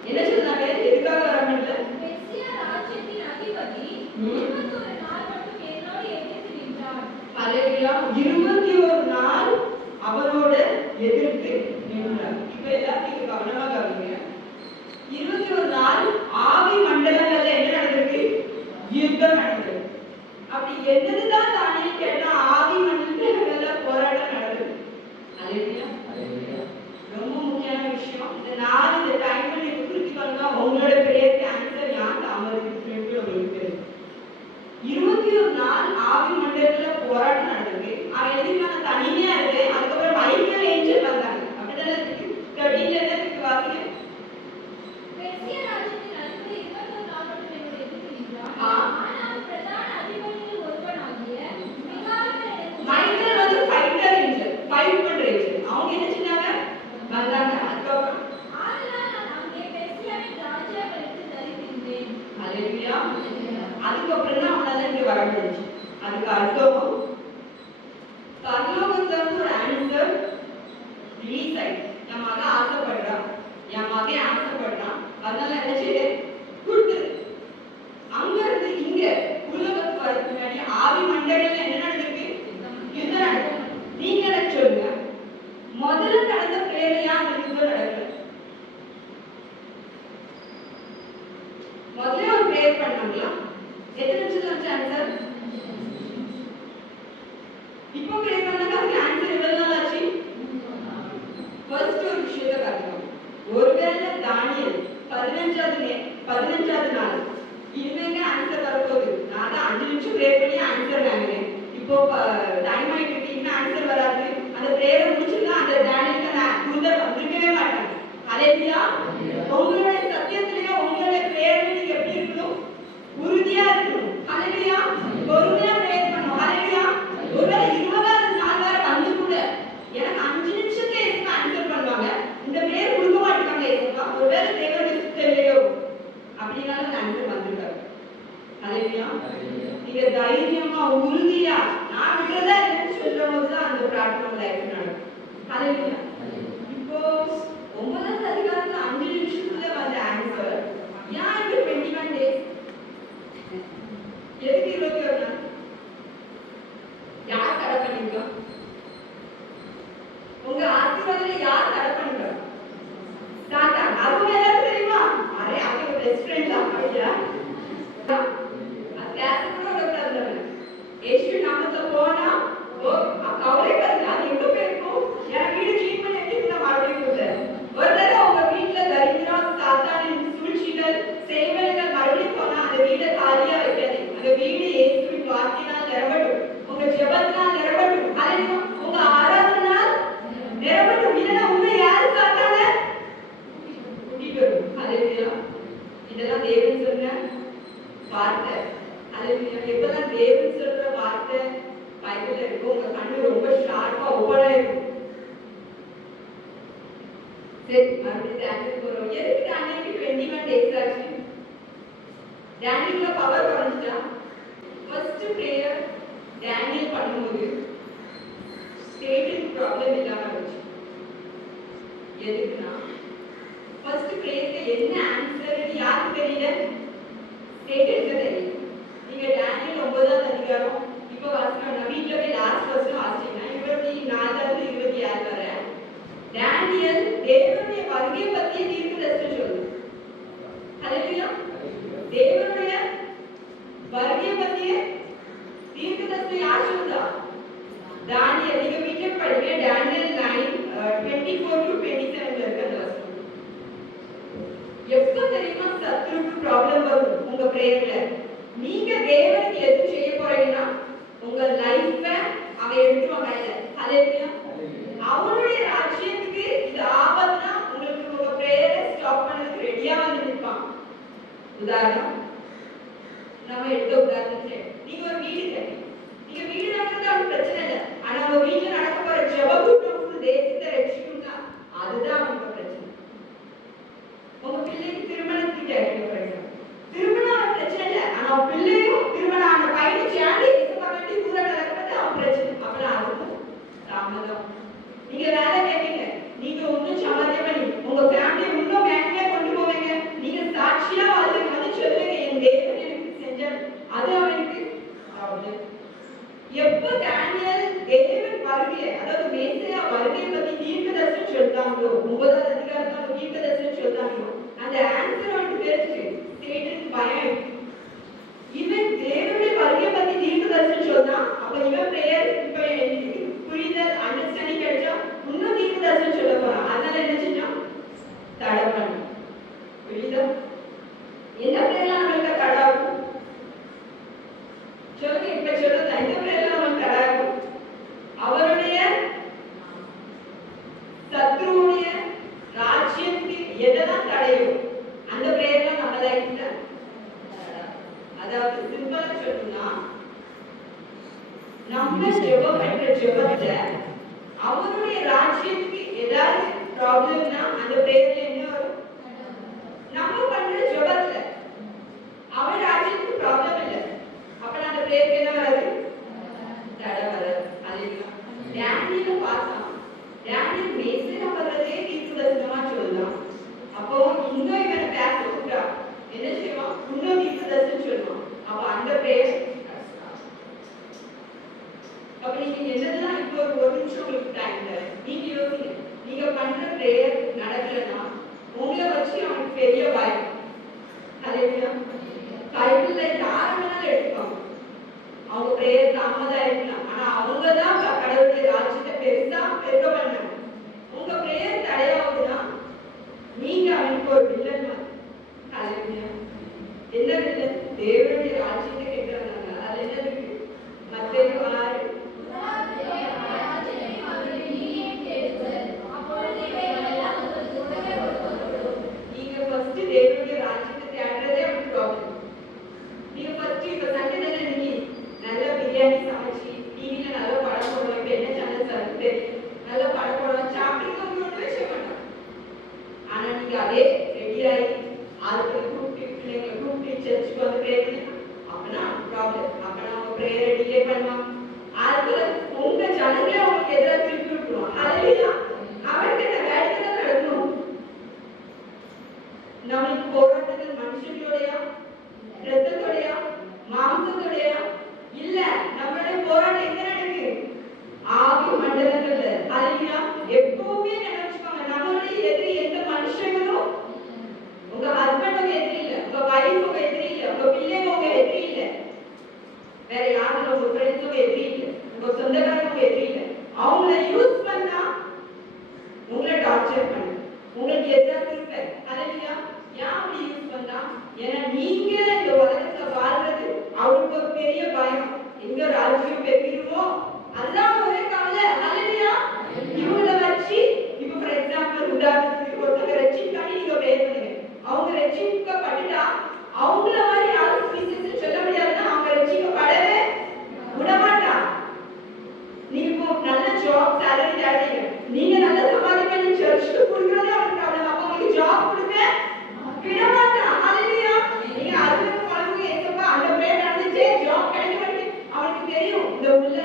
என்ன சொன்னாங்க? எதுக்காக வர முடியல? மெஸ்ஸியா ராஜ்யத்தின் அதிபதி 21 நாள் மட்டும் என்னோடு எதிர்த்து நின்றார். ஹalleluya. 21 நாள் அவரோட எதிர்த்து நின்றார். இப்ப எல்லாத்தையும் கவனமா கவனிங்க. 21 நாள் ஆவி மண்டலங்கள்ல என்ன நடந்திருக்கு? யுத்தம் நடந்தது. அப்படி என்னதுதான் தானியேல் கேட்டா ஆவி மண்டலங்கள்ல போராட்டம் நடந்தது. ஹalleluya. ரொம்ப முக்கியமான விஷயம். இந்த நாள் இந்த டைம்ல நீங்க புரிஞ்சுக்கணும்னா உங்களோட பிரேயருக்கு ஆன்சர் யார் தாமதிக்குன்னு உங்களுக்கு தெரியும். 21 நாள் ஆவி மண்டலத்துல போராட்டம் நடந்தது. அவன் எதுக்கான தனிமையா இருக்கு. அதுக்கப்புறம் மைக்கேல் ஏஞ்சல் வந்தாங்க. அப்படிதானே இருக்கு. 13ல இருக்கு வாசிங்க. மெஸ்ஸியா ராஜ்யத்தின் அதிபதி 21 நாள் மட்டும் என்னோடு எதிர்த்து நின்றார். ஆ. ஆனால் பிரதான அதிபதிகளில் ஒருவனாகிய மிகாவேல் எனக்கு மைக்கேல் வந்து ஃபைட்டர் ஏஞ்சல், ஃபைட் பண்ற ஏஞ்சல். அவங்க என்ன செஞ்சாங்க? வந்தாங்க. அதுக்கப்புறம் ஆதலால் நான் அங்கே மெஸ்ஸியாவின் ராஜ்யங்களுக்கு தரித்திருந்தேன். ஹalleluya. அதுக்கப்புறம் தான் அவனால இங்க வர முடிஞ்சு. அதுக்கு அர்த்தம் பரலோகத்துல இருந்து ஒரு ஆன்சர் ரிலீஸ் ஆயிடுச்சு. என் மகன் ஆசைப்படுறான், என் மகன் ஆசைப்படுறான், அதனால என்ன செய்ய கொடுத்துரு. அங்க இருந்து இங்க உலகத்துக்கு வரதுக்கு முன்னாடி ஆவி மண்டலத்துல என்ன நடந்திருக்கு? யுத்தம் நடக்கும். நீங்க எனக்கு சொல்லுங்க, முதல்ல நடந்த பிரேயர்ல அந்த யுத்தம் நடக்கல. முதல்ல ஒரு பிரேயர் பண்ணாங்களா? எத்தனை நிமிஷத்துல வந்துச்சு ஆன்சர்? இப்போ பிரேயர் பண்ணாங்க. அதுக்கு ஆன்சர் எவ்வளவு நாள் ஆச்சு? ஃபர்ஸ்ட் ஒரு விஷயத்தை காட்டணும். ஒருவேளை தானியேல் 15வது நாள் இனிமேங்க ஆன்சர் வரப்போகுது. நான் தான் 5 நிமிஷம் பிரேயர் பண்ணி ஆன்சர் வாங்கினேன். இப்போ டைம் ஆயிட்டு இருக்கு, இன்னும் ஆன்சர் வராது. அந்த பிரேயரை முடிச்சுன்னா அந்த தானியேலுக்கு தூதர் வந்திருக்கவே மாட்டாங்க. ஹalleluya. உங்களுடைய சத்தியத்திலேயே உங்களுடைய பிரேயர்ல நீங்க எப்படி இருக்கணும்? உறுதியா இருக்கணும். ஹalleluya. பொறுமையா பிரேயர் பண்ணணும். ஹalleluya. ஒருவேளை 20வது நாள் வரை வந்து கூட எனக்கு 5 நிமிஷத்துல எதுக்கு ஆன்சர் பண்ணுவாங்க, இந்த பிரேயர் கொடுக்க மாட்டாங்க எதுக்கா, ஒருவேளை தேவனுடைய சித்தம் இல்லையோ அப்படின்னாலும் அந்த ஆன்சர் வந்திருக்காரு. ஹalleluya. நீங்க தைரியமா உறுதியா நான் விடுறதா இல்லைன்னு சொல்லும் போதுதான் அந்த பிரார்த்தனை லைஃப் நடக்கும். ஹalleluya. இப்போ 9வது அதிகாரத்துல 5 நிமிஷத்துல வந்த ஆன்சர் ஏன் இப்ப 21 டேஸ்? எதுக்கு 21 நாள்? யார் தடை பண்ணிருக்கா? உங்க ஆசீர்வாதத்தை யார் தடை பண்ணிருக்கா? சாத்தான். அது எல்லாரும் தெரியுமா? அரே அவங்க பெஸ்ட் ஃப்ரெண்ட் தான். அப்படியா? அது கிளாஸ் கூட விடக்கூடாது. ஏசு நாமத்துல போனா கவலை படுது. அது எங்க போயிருக்கும்? என் வீடு கிளீன் பண்ணி எடுத்து நான் மறுபடியும் கொடுத்தேன். ஒரு தடவை உங்க வீட்டுல தரித்திரம், சாத்தானின் சூழ்ச்சிகள், செய்வனைகள் மறுபடியும் போனா அந்த வீடை காலியா வைக்காது. அந்த வீடு இயேசுவின் வார்த்தையினால் நிரம்பட்டும். உங்க ஜெபத்தினால் நிரம்பட்டும். ஹalleluya. உங்க ஆராதனையால் நிரம்பட்டும். இல்லைன்னா உங்களை யாரு சாத்தான கூட்டிட்டு வரும். ஹalleluya. இதெல்லாம் தேவன் சொன்ன வார்த்தை. ஹalleluya. எப்பதான் தேவன் சொல்ற வார்த்தை பைபிள்ல இருக்கும், உங்க கண்ணு ரொம்ப ஷார்ப்பா ஓபனா இருக்கும். சரி, மறுபடியும் டேனியல் போறோம். எதுக்கு டேனியலுக்கு 21 டேஸ் ஆச்சு? டேனியலுக்கு பவர் குறைஞ்சிட்டா? ஃபர்ஸ்ட் பிரேயர் டேனியல் பண்ணும்போது ஸ்டேட்டின் ப்ராப்ளம் இல்லாம இருந்துச்சு. எதுக்குன்னா ஃபர்ஸ்ட் பிரேயருக்கு என்ன ஆன்சர் யாருக்கு தெரியல? ஸ்டேட்டிற்கு தெரியல. நீங்க டேனியல் 9வது அதிகாரம் இப்போ வாசிக்கணும். வீட்டுல போய் லாஸ்ட் வருஷம் வாசிச்சீங்கன்னா 24 26 வரை டேனியல் தேவனுடைய வருகை பற்றிய தீர்க்கதரிசனம் சொல்லுது. ஹalleluya. தேவனுடைய வருகை பற்றிய தீர்க்கதரிசனம் யார் சொல்றா? தானியேல். நீங்க வீட்டுல படிங்க. டேனியல் 9:24 to 27 இருக்கு அந்த வசனம். எப்ப தெரியுமா சத்துருக்கு ப்ராப்ளம் வரும் உங்க பிரேயர்ல? நீங்க தேவனுக்கு எது செய்ய போறீங்கன்னா உங்க லைஃப அவன் எடுத்துவான் கையில. ஹalleluya. அவனுடைய ராஜ்யத்துக்கு இது ஆபத்துனா உங்களுக்கு உங்க பிரேயரை ஸ்டாப் பண்ணதுக்கு ரெடியா வந்து நிற்பான். உதாரணம், நம்ம எடுத்த உதாரணத்துக்கு நீங்க ஒரு வீடு கட்டி நீங்க வீடு நடத்துறது அவனுக்கு பிரச்சனை இல்லை. ஆனா உங்க வீட்டுல நடக்க போற ஜெப கூட்டம் ஃபுல் தேசத்தை ரட்சிக்கும்னா அதுதான் அவனுக்கு பிரச்சனை. உங்க பிள்ளைக்கு திருமணத்துக்கு கேட்க திருமணம் அவன் பிரச்சனை இல்லை. ஆனா அவன் பிள்ளையும் திருமணம் ஆன பையனும் சேர்ந்து இசைப்பட்டு தூரம் நடக்கிறது அவன் பிரச்சனை. அப்பெல்லாம் அதுவும் தாமதம். நீங்க வேலை கேட்பீங்க, நீங்க ஒன்றும் சமாளிக்க பண்ணி உங்க ஃபேமிலியை இன்னும் மேன்மையா கொண்டு போவீங்க. நீங்க சாட்சியா வாழ்க்கை வந்து சொல்லுவீங்க என் தேவன் எனக்கு செஞ்சார். அது அவனுக்கு ப்ராப்ளம். எப்போ டேனியல் தேவன் வருகையை அதாவது மேசியா வருகையை பத்தி தீர்க்கதரிசனம் சொல்றாங்களோ 9வது அதிகாரத்துல தீர்க்கதரிசனம் சொல்றாங்களோ அந்த ஆன்சர் அவனுக்கு தெரிஞ்சு சேட்டன் பயம். இவன் தேவனுடைய வருகையை பத்தி தீர்க்கதரிசனம் சொல்றான். அப்ப இவன் பிரேயர் இப்ப புரிதல் அண்டர்ஸ்டாண்டிங் கிடைச்சா இன்னும் தீர்க்கதரிசனம் சொல்ல போறான். அதனால என்ன செஞ்சான்? தடை பண்ண புரியுதா? என்ன பிரேயர்லாம் நம்மளுக்கு தடாகும் சொல்லுங்க. இப்ப சொல்லுங்க, எந்த பிரேயர்லாம் நம்மளுக்கு தடாகும்? அவருடைய சத்ருவுடைய ராஜ்யத்துக்கு எதெல்லாம் தடையும் அந்த பிரேயர்லாம் நம்ம லைஃப்ல அதாவது சிம்பிளா சொல்லணும்னா நம்ம ஜெபம் பண்ற ஜெபத்துல அவருடைய ராஜ்யத்துக்கு ஏதாவது ப்ராப்ளம்னா அந்த பிரேயர்ல என்ன வரும்? நம்ம பண்ற ஜெபத்துல அவர் ராஜ்யத்துக்கு ப்ராப்ளம் இல்லை. அப்ப அந்த பிரேயருக்கு என்ன வராது? தடை வராது. அதுதான் டேனியல் பார்த்தா டேனியல் மேசியா வர்றதே தீர்க்கதரிசனமா சொல்லலாம். அப்போ இன்னும் இவனை பேச கூட்டா என்ன செய்வான்? இன்னும் தீர்க்கதரிசனம் சொல்லுவான். அப்ப அந்த பிரேயர் அப்ப நீங்க என்னதெல்லாம் இப்போ ஒரு நிமிஷம் உங்களுக்கு டைம் தரேன். நீங்க யோசிங்க, நீங்க பண்ற பிரேயர் நடக்கலன்னா உங்களை வச்சு அவனுக்கு பெரிய பயம். அதேதான் பைபிள்ல யார் வேணாலும் எடுப்பாங்க. அவங்க பிரேயர் தாமதம் இருக்கலாம், ஆனா அவங்கதான் கடவுளுடைய ராஜ்யத்தை பெருசா பெருக பண்ணாங்க. உங்க பிரேயர் தடையாகுதுன்னா நீங்க அவனுக்கு ஒரு வில்லன் மாதிரி. என்ன வில்லன்? தேவனுடைய ராஜ்யத்தை கேட்கிறாங்க. அது என்ன இருக்கு? மத்தேயு 6 நீங்க ஃபர்ஸ்ட் தேவனுடைய ராஜ்யத்தை தேடுறதே ஒரு ப்ராப்ளம். நீங்க ஃபர்ஸ்ட் இப்ப சண்டே தானே இன்னைக்கு நல்ல பிரியாணி சமைச்சு டிவில நல்ல படம் போடுவோம். இப்ப என்ன சேனல் சார் தெரியும், நல்ல படம் போடுவோம். சாப்பிட்டு ஒன்று விஷய மாட்டோம். ஆனா நீங்க அதே ரெடியாகி அதுக்கு கூப்பிட்டு பிள்ளைங்களை கூப்பிட்டு சர்ச்சுக்கு வந்து ப்ரே பண்ணி அப்படின்னா ப்ராப்ளம். அப்படின்னா அவங்க ப்ரேயரை டிலே பண்ணுவாங்க. அதுல உங்க ஜனங்களே உங்களுக்கு எதிராக திருப்பி விட்டுருவான். அதுலயா அவனுக்கு என்ன வேலைக்கு தான் நடக்கணும். நம்மளுக்கு போராட்டங்கள் மனுஷங்களோடையா ரத்தத்தோடையா மாம்சத்தோடையா இல்ல. நம்மளுடைய போராட்டம் எங்க நடக்கு? ஆவி மண்டலங்கள்ல. அதுலயா எப்பவுமே நினைச்சுக்கோங்க, நம்மளுடைய எதிரி எந்த மனுஷங்களும் உங்க ஹஸ்பண்ட் உங்க எதிரி இல்ல, உங்க வைஃப் உங்க எதிரி இல்ல, உங்க பிள்ளைங்க உங்க எதிரி இல்ல, வேற யாரும் உங்க ஃப்ரெண்ட்ஸ் உங்க எதிரி இல்ல, உங்க சொந்தக்காரங்க உங்க எதிரி இல்ல. அவங்கள யூஸ் பண்ணா உங்களை டார்ச்சர் பண்ணு, உங்களுக்கு எதிராக திருப்ப. அதுலயா ஏன் அப்படி யூஸ் பண்ணா? ஏன்னா நீங்க இந்த உலகத்துல வாழ்றது அவருக்கு ஒரு பெரிய பயம். எங்க ராஜ்யம் பெருகிடுமோ அதான் ஒரே கவலை. அதுலயா இவங்களை வச்சு இப்ப ஃபார் எக்ஸாம்பிள் உதாரணத்துக்கு ஒருத்தங்க ரட்சிக்காம நீங்க ப்ரேயர் பண்ணுங்க. அவங்க ரட்சிக்கப்பட்டுட்டா அவங்கள மாதிரி யாரும் சுவிசேஷம் சொல்ல முடியாதுன்னா அவங்க ரட்சிக்கப்படவே விடமாட்டான். நீங்க இப்போ நல்ல ஜாப் சேலரி தேடுறீங்க, நீங்க நல்ல சம்பாதிக்க பண்ணி சர்ச்சுக்கு கொடுக்கறதே அவருக்கு ப்ராப்ளம். அப்ப உங்களுக்கு ஜாப் கொடுக்க விடமாட்டான். அதுலயா நீங்க அதுக்கு பழகுங்க. ஏசப்பா அந்த ப்ரேயர் நடந்துச்சே ஜாப் கிடைக்க மாட்டேங்குது. அவனுக்கு தெரியும் இந்த உள்ள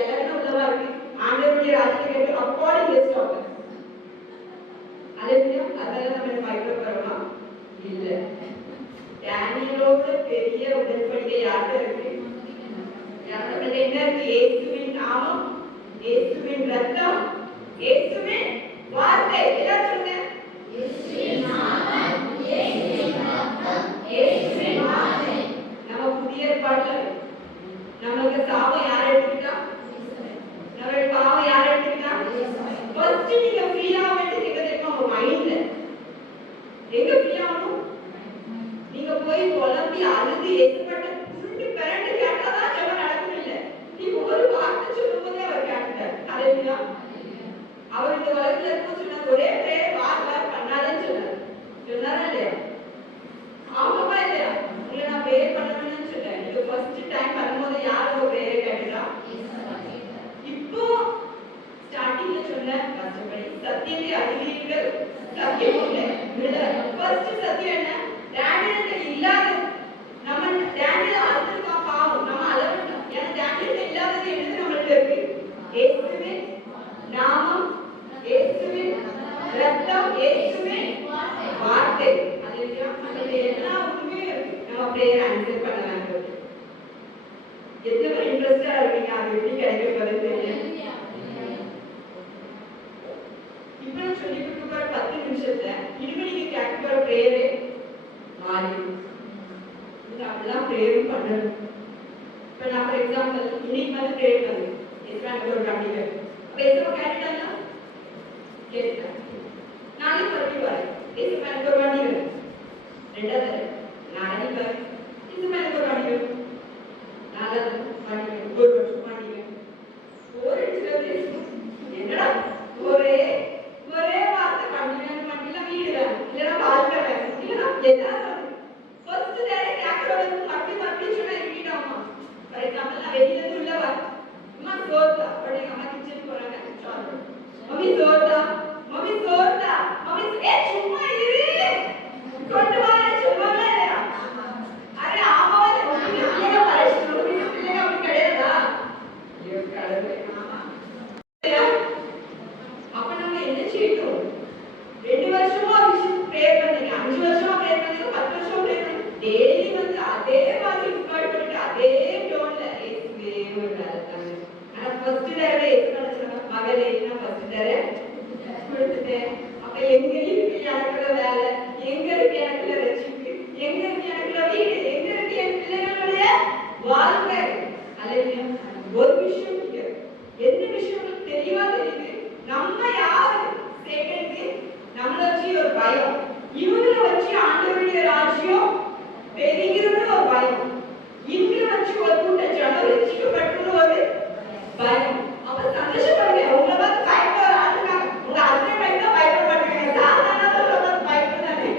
எல்லாரும் உள்ளவா இருக்கு. ஆண்டவருடைய ராஜ்யத்தை கேட்டு அக்கார்டிங் லிஸ்ட் ஆகும். அதுலயா அதெல்லாம் நம்ம மைக்ரோ பரமா இல்ல. டேனியலோட பெரிய உடன்படிக்கை யார்கிட்ட இருக்கு? யார்கிட்ட என்ன இருக்கு? இயேசுவின் நாமம், இயேசுவின் ரத்தம், இயேசுவின் வார்த்தை. எல்லாம் சொல்லுங்க. இயேசுவின் நாமம், இயேசுவின் ரத்தம், இயேசுவின் வார்த்தை. நம்ம புதிய ஏற்பாடுல நமக்கு சாபம் யார் எடுத்துக்கிட்டா? நம்ம பாவம் யார் எடுத்துக்கிட்டா? ஃபர்ஸ்ட் நீங்க ஃப்ரீ ஆக வேண்டியது எங்க தெரியுமா? உங்க மைண்ட்ல. எங்க ஃப்ரீ ஆகணும்? நீங்க போய் குழம்பி அழுது ஏற்பட்ட புருண்டு பிறண்டு கேட்டாதான் ஜெபம் நடக்கும். இல்ல நீங்க ஒரு வார்த்தை சொல்லும் போதே அவர் கேட்டார். அல்லேலூயா. அவர் இந்த உலகத்துல இருக்கும் சொன்னார், ஒரே பிரேயர் வார் பண்ணாதன்னு சொன்னார். சொன்னாரா இல்லையா? ஆமாவா இல்லையா? உங்களை நான் பிரேயர் பண்ணணும்னு சொன்னேன். அப்படிலாம் ப்ரேயரும் பண்ணணும். இப்போ நான் ஃபார் எக்ஸாம்பிள் இன்னைக்கு வந்து ப்ரேயர் பண்ணேன். எனக்கு ஒரு கண்டிப்பா அப்போ எதுவும் கேட்டுட்டாங்க கேட்டுட்டேன். நாளைக்கு மறுபடியும் வரேன். எனக்கு ஒரு வண்டி வேணும். ரெண்டாவது நாளைக்கு வரேன். எனக்கு ஒரு வண்டி வேணும். நாலாவது வண்டி வேணும். ஒரு வருஷம் வண்டி வேணும். ஒரு என்னடா ஒரே ஒரே வார்த்தை வண்டி வேணும், வண்டியில வீடு வேணும், இல்லைன்னா வாழ்க்கை வேணும், இல்லைன்னா எதாவது ஃபர்ஸ்ட் டைரக்ட் கேட்கறது மறுபடியும் சொன்னா இருக்கிட்டாமா. ஃபார் எக்ஸாம்பிள் நான் வெளியில இருந்து உள்ள வரேன். அம்மா சோர்தா உடனே அம்மா கிச்சன் போறாங்க. மம்மி சோர்தா, மம்மி சோர்தா, மம்மி ஏ சும்மா இரு கொண்டு வாங்க சொல்லுவாங்க இல்லையா? அரே ஆமாவா பிள்ளைங்க பரிசு பிள்ளைங்க அப்படி கிடையாதா? ஐயோ கடவுளே. அப்ப நம்ம என்ன செய்யணும்? 2 வருஷமா ப்ரேயர் பண்ணீங்க, 5 வருஷமா ப்ரேயர் பண்ணீங்க, 10 வருஷமா ப்ரேயர் பண்ணீங்க. டெய்லி வந்து அதே மாதிரி உட்கார்ந்து பண்ணிட்டு அதே டோன்ல ஏசுவே வந்தாங்க. ஆனா ஃபர்ஸ்ட் தடவை ஏசு நினைச்சாங்க மகளே நான் ஃபர்ஸ்ட் தடவை கொடுத்துட்டேன். அப்ப எங்க இருக்கு எனக்குள்ள வேலை, எங்க இருக்கு எனக்குள்ள ரட்சிப்பு, எங்க இருக்கு எனக்குள்ள வீடு, எங்க இருக்கு என் பிள்ளைகளுடைய வாழ்க்கை. அல்லேலூயா. ஒரு விஷயம் இருக்கு, என்ன விஷயம் தெளிவா தெரியுது, நம்ம யாரு சேகரித்து நம்மள வச்சு ஒரு பயம், இவங்களை வச்சு ஆண்டவருடைய ராஜ்யம் பெருகிறது ஒரு பயம், இவங்களை வச்சு ஒரு கூட்ட ஜனம் ரட்சிக்கப்பட்டு ஒரு பயம். அப்ப சந்தோஷப்படுங்க. உங்களை பார்த்து பயப்பட ஒரு ஆள் இருக்காங்க. உங்க ஹஸ்பண்ட் பயப்பட பயப்பட மாட்டேங்க. சாதாரண பயப்படாதே.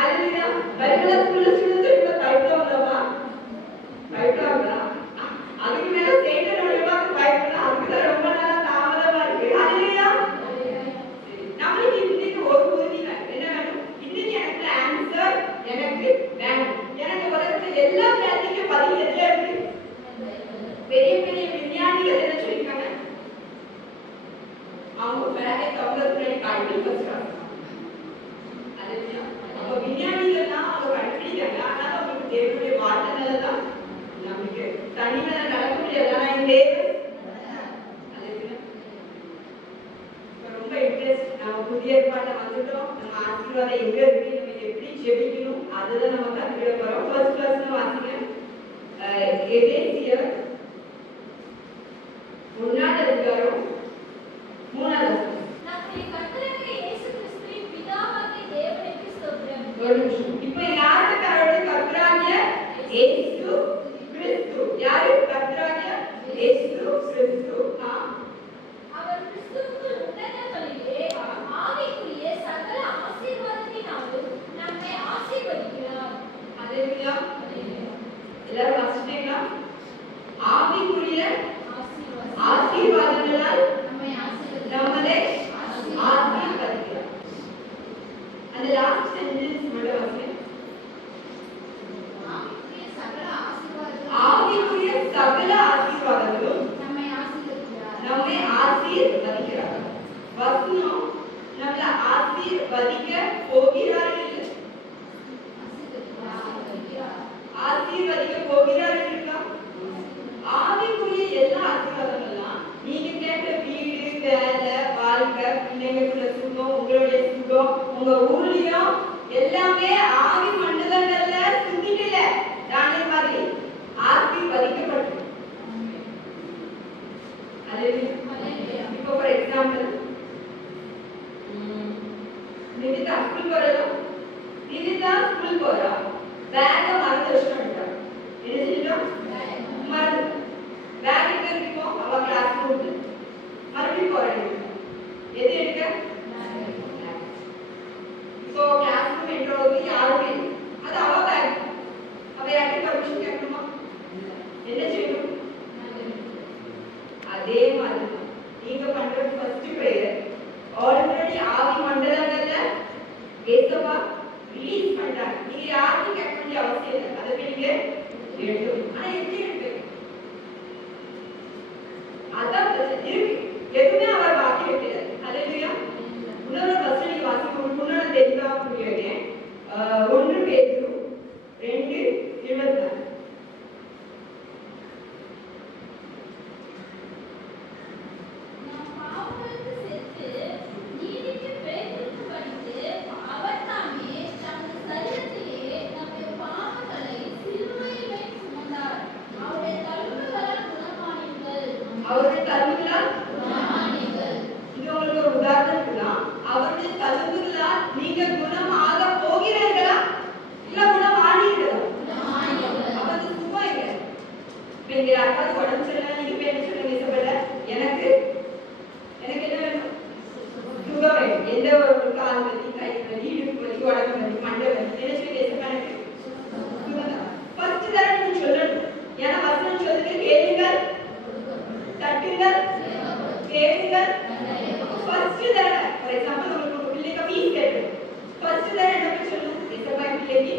அல்லேலூயா. பைபிள்ல ஸ்கூல்ல ஸ்டூடெண்ட்ஸ் பயப்படுவாங்களா? பயப்படுவாங்களா? அதுக்கு மேல சேட்டனோட பார்த்து பயப்படலாம். அதுக்கு ரொம்ப நாளா தாமதமா இருக்கு. அல்லேலூயா. நம்மளுக்கு இன்னைக்கு ஒரு உறுதி வேணும். என்ன வேணும்? இன்னைக்கு எனக்கு ஆன்சர் எனக்கு வேணும். எனக்கு உலகத்துல எல்லா கேள்விக்கும் பதில் எதுல இருக்கு? பெரிய பெரிய விஞ்ஞானிகள் என்ன சொல்லிருக்காங்க? அவங்க வேலை தமிழத்துல பைபிள் படிச்சாங்க. அல்லேலூயா. அப்ப விஞ்ஞானிகள்லாம் அவங்க கண்டுபிடிக்கிறாங்க. ஆனா அவங்களுக்கு தேவனுடைய வார்த்தைனால தான் நமக்கு தனிமையில நடக்க முடியாது. ஆனா இந்த ரொம்ப இன்ட்ரெஸ்ட். நம்ம புதிய ஏற்பாட்டை வந்துட்டோம். நம்ம ஆசீர்வாதம் எங்க இருக்கு, நம்ம எப்படி ஜெபிக்கணும், அதுதான் நம்ம கத்துக்கிட போறோம். ஃபர்ஸ்ட் கிளாஸ்ல வாசிங்க. எபேசியர் 1ஆம் அதிகாரம் 3ஆம் வசனம். நம்முடைய கர்த்தராகிய இயேசு கிறிஸ்துவின் பிதாவாகிய தேவனுக்கு ஸ்தோத்திரம். ஒரு நிமிஷம். இப்போ யாருக்கு கர்த்தராகிய இயேசு கிறிஸ்து? யாரு கர்த்தராகிய இயேசு கிறிஸ்து? அவர் கிறிஸ்துவுக்குள் உன்னதங்களிலே ஆவிக்குரிய சகல ஆசீர்வாதத்தினாலும் நம்மை ஆசீர்வதிக்கிறார். அல்லேலூயா. எல்லாரும் வாசிச்சீங்களா? ஆவிக்குரிய ஆசீர்வாதங்களால் நம்மளை ஆசீர்வதிக்கிறார். அந்த லாஸ்ட் சென்டென்ஸ் மட்டும் வாசிங்க. ஆவிக்குரிய சகல ஆசீர்வாதங்களும் நம்மை ஆசீர்வதிக்கிறார். வசனம் நம்மளை ஆசீர்வதிக்க போகிறார்கள் இல்லை, ஆசீர்வதிக்க போகிறார்கள் இருக்கா? ஆவிக்குரிய எல்லா ஆசீர்வாதங்கள்லாம் நீங்க கேட்ட வீடு, வேலை, வாழ்க்கை, பிள்ளைங்களுக்குள்ள சுகம், உங்களுடைய சுகம், உங்க ஊழியம் எல்லாமே ஆவி மண்டலங்கள்ல சுத்திக்கல தானே மாதிரி ஆசீர்வதிக்கப்பட்டு. இப்போ ஃபார் எக்ஸாம்பிள் நிதிதா ஸ்கூல் போறா, நிதிதா ஸ்கூல் போறா, பேக மறந்து வச்சுட்டா. என்ன செஞ்சிட்டோம்? மறந்து பேக் எங்க இருக்கோ அவ கிளாஸ் ரூம்ல மறுபடியும் போறேன். எது எடுக்க? இப்போ கிளாஸ் ரூம் என்ட்ரோது யாருமே அது அவ பேக். அவ யார்கிட்ட பர்மிஷன் கேட்கணுமா? என்ன செய்யணும்? அதே மாதிரி நீங்க பண்ற ஃபர்ஸ்ட் பிரேயர் ஆல்ரெடி ஆவி மண்டலங்கள்ல ஏசப்பா ரிலீஸ் பண்றாங்க. நீங்க யாருக்கும் கேட்க வேண்டிய அவசியம் இல்லை. அதை நீங்க எடுக்கணும். ஆனா எப்படி இருக்கு? அதான் இருக்கு. எதுவுமே அவர் வாக்கி வைக்கிறார். அல்லேலூயா. இன்னொரு வசனம் வாசிக்க முன்னாடி தெளிவா புரியுங்க. 1 பேதுரு 2:24. அவர் தாமே தமது சரீரத்திலே நம்முடைய பாவங்களை நீங்க குணமாக போகிறீர்களா இல்ல குணமானீர்களா? அப்ப அது சும்மா இல்ல. நீங்க யாராவது உடம்பு சரியில்லை நீங்க போய் என்ன சொல்லுங்க இசபெல்ல, எனக்கு எனக்கு என்ன வேணும்? சுகம் வேணும். எந்த ஒரு கால் வலி, கை வலி, இடுப்பு வலி, உடம்பு வலி, மண்டை வலி என்ன சொல்லி இசபெல்லுக்கு சுகம் தான். ஃபர்ஸ்ட் தடவை நீங்க சொல்லணும். ஏன்னா வசனம் சொல்லுது கேளுங்கள், தட்டுங்கள், கேளுங்கள். ஃபர்ஸ்ட் தடவை ஃபார் எக்ஸாம்பிள் உங்களுக்கு ஒரு பிள்ளைக்கு ஃபீஸ் கேட்கணும். ஃபர்ஸ்ட் தடவை என்ன சொல்லணும்? இசபெல்ல பிள்ளைக்கு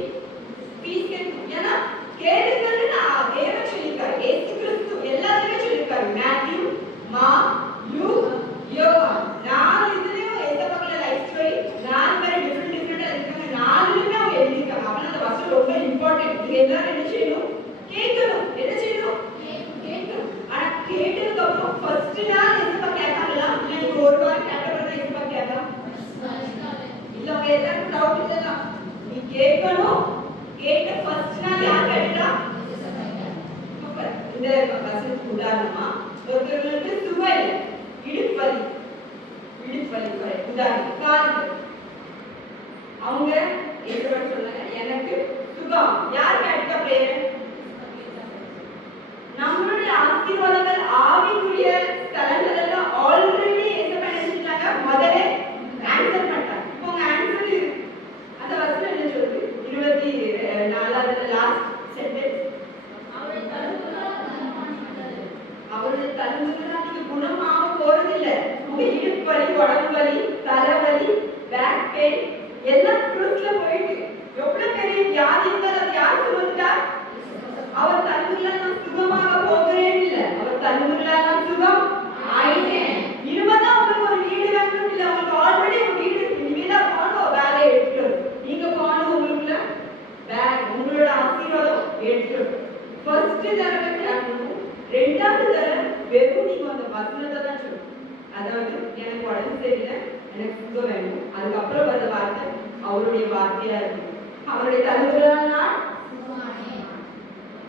ஃபீஸ் கேட்கணும். ஏன்னா கேளுங்கள்னு தேவன் சொல்லியிருக்காரு. இயேசு கிறிஸ்து எல்லாத்தையுமே சொல்லியிருக்காரு. மேத்யூ, மார்க், லூக், யோவான் 4 இதுலயும் இசபெல்ல லைஃப் ஸ்டோரி 4 பேர் டிஃபரெண்டா இருக்காங்க. 4லுமே அவங்க எழுதியிருக்காங்க. அப்ப அந்த வசனம் ரொம்ப இம்பார்ட்டன்ட். இது எல்லாரும் என்ன செய்யணும்? கேட்கணும். என்ன செய்யணும்? கேட்கணும். ஆனா கேட்டதுக்கு அப்புறம் ஃபர்ஸ்ட் நாள் இசபெல்ல கேட்கல. இல்ல நீங்க ஒரு வாரம் கேட்ட பிறகு இசபெல்ல கேட்கலாம் இல்ல. அவங்க எல்லாரும் டவுட் இல்ல. நீ கேட்கணும். கேட்ட ஃபர்ஸ்ட் நாள் யார் கேட்டா? இந்த வசனத்துக்கு உதாரணமா ஒருத்தருக்கு சுகம் இல்லை, இடுப்பலி உதாரணம் கால் அவங்க என்ன சொன்னாங்க? எனக்கு சுகம். யார் கேட்ட பிரேயர்? நம்மளுடைய ஆசீர்வாதங்கள் ஆவிக்குரிய ஸ்தலங்கள் எல்லாம் ஆல்ரெடி என்ன பண்ணிட்டாங்க? முதல்ல ஆன்சர் பண்ணிட்டாங்க. இப்போ உங்க ஆன்சர் அந்த வசனம் என்ன சொல்லுது? 24வது லாஸ்ட் சென்டென்ஸ், அவருடைய தழும்புகளால் நீங்க குணமாக போறதில்ல. உங்க இடுப்பு வலி, உடம்பு வலி, தலைவலி, பேக் பெயின் எல்லாம் க்ரூஸ்ல போயிட்டு எவ்வளவு பெரிய வியாதி இருந்தால் அது யார் சுமந்துட்டார்? அவர் தழும்புகளால் நான் சுகமாக போகிறேன் இல்ல, அவர் தழும்புகளால் நான் சுகம் ஆயிட்டேன். இனிமேதான் உங்களுக்கு ஒரு வீடு வேணும் இல்ல, உங்களுக்கு ஆல்ரெடி ஒரு வீடு இருக்கு. இனிமேதான் போகணும் வேலையை எடுத்துட்டு நீங்க போகணும். உங்களுக்குள்ள பேக் உங்களோட ஆசீர்வாதம் எடுத்துட்டு ஃபர்ஸ்ட் தடவை கேட்கணும். ரெண்டாவது தடவை வெறும் நீங்க அந்த வசனத்தை தான் சொல்லணும். அதாவது எனக்கு உடம்பு சரியில்லை, எனக்கு சுகம் வேணும். அதுக்கப்புறம் வர வார்த்தை அவருடைய வார்த்தையா இருக்கும். அவருடைய தழும்புகளால்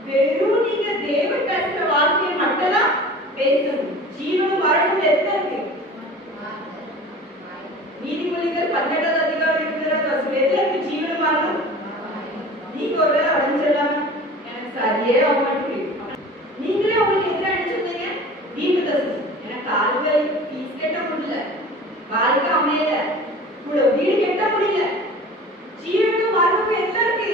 வெறும் நீங்க தேவன் பேசுற வார்த்தையை மட்டும் தான் பேசணும். ஜீவனும் மரணம் எத்தனை இருக்கு? நீதிமொழிகள் 18வது அதிகாரம் 20வது வசனம் எதுல இருக்கு? ஜீவனும் மரணம். நீங்க ஒரு வேளை அடைஞ்சிடலாம எனக்கு சரியே ஆக மாட்டேங்குது. நீங்களே உங்களுக்கு எதிராக அடிச்சிருந்தீங்க தீர்க்கதரிசி. எனக்கு கால்கள் ஃபீஸ் கட்ட முடியல, வாழ்க்கை அமையல, கூட வீடு கட்ட முடியல, ஜீவனும் மரணமும் எல்லாம் இருக்கு.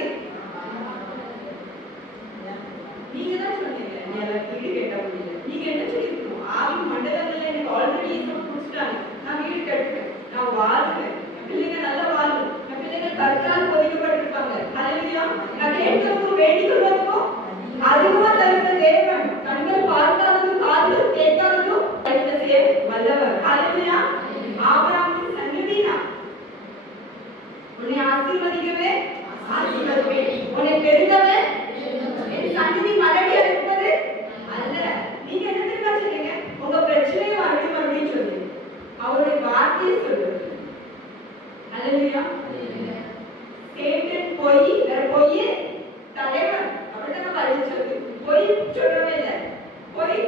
நீங்க தான் சொன்னீங்க எனக்கு வீடு கட்ட முடியல. நீங்க என்ன சொல்லிருக்கணும்? ஆவி மண்டலங்கள்ல எனக்கு ஆல்ரெடி குடிச்சிட்டாங்க, நான் வீடு கட்டுறேன், நான் வாழ்றேன், என் பிள்ளைங்க நல்லா வாழும், என் பிள்ளைங்க கற்றால் பொதிக்கப்பட்டிருப்பாங்க. அல்லையா? நான் கேட்கிறதுக்கும் வேண்டிக் கொள்வதற்கும் அதுவா தருகிற தேவன். கண்கள் பார்க்காததும் காதுகள் கேட்காததும் செய்ய வல்லவர். அல்லையா? ஆபிரகாமின் சன்னதினா உன்னை ஆசீர்வதிக்கவே ஆசீர்வதிப்பேன், உன்னை பெருகவே என் சன்னதி மறுபடியும் இருப்பது அல்ல. நீங்க என்ன தெரியுமா சொல்றீங்க? உங்க பிரச்சனையை மறுபடியும் சொல்லுங்க, அவருடைய வார்த்தையை சொல்லுங்க. அல்லையா? கேட்டு போய் போய் தலைவன் அப்படிதான் பதில் சொல்லு. போய் சொல்லவே இல்லை. போய்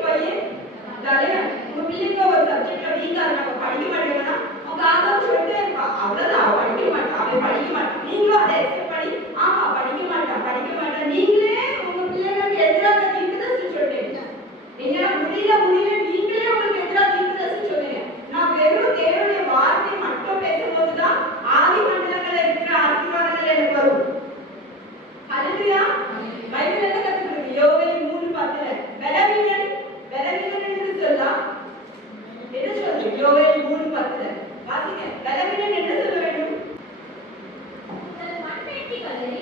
தலைவன். உங்க பிள்ளைங்க ஒரு சப்ஜெக்ட்ல வீக்கா இருக்காங்க, படிக்க மாட்டேங்கன்னா அவங்க ஆகாம சொல்லிட்டே இருப்பான். அவ்வளவுதான், அவன் படிக்க மாட்டான், அவன் படிக்க மாட்டான். நீங்களும் அதை எக்ஸ்பெக்ட் பண்ணி ஆமா படிக்க மாட்டான். நீங்களே உங்க பிள்ளைங்களுக்கு எதிராக தீர்க்கதரிசி சொல்றீங்க. என்னால முடியல நீங்களே உங்களுக்கு எதிராக தீர்க்கதரிசி சொல்றீங்க. நான் வெறும் தேவனுடைய வார்த்தை மட்டும் பேசும்போதுதான் ஆதி மண்டலங்கள்ல இருக்கிற ஆசீர்வாதங்கள் எனக்கு வரும். அல்லேலூயா. பைபிள் என்ன கத்துக்கிறது? யோவேல் 3:10 பலவீனன் என்று சொல்லலாம். என்ன சொல்றது? யோவேல் 3:10 வாசிங்க. பலவீனன் என்ன சொல்ல வேண்டும்? உங்கள் மண்வெட்டிகளை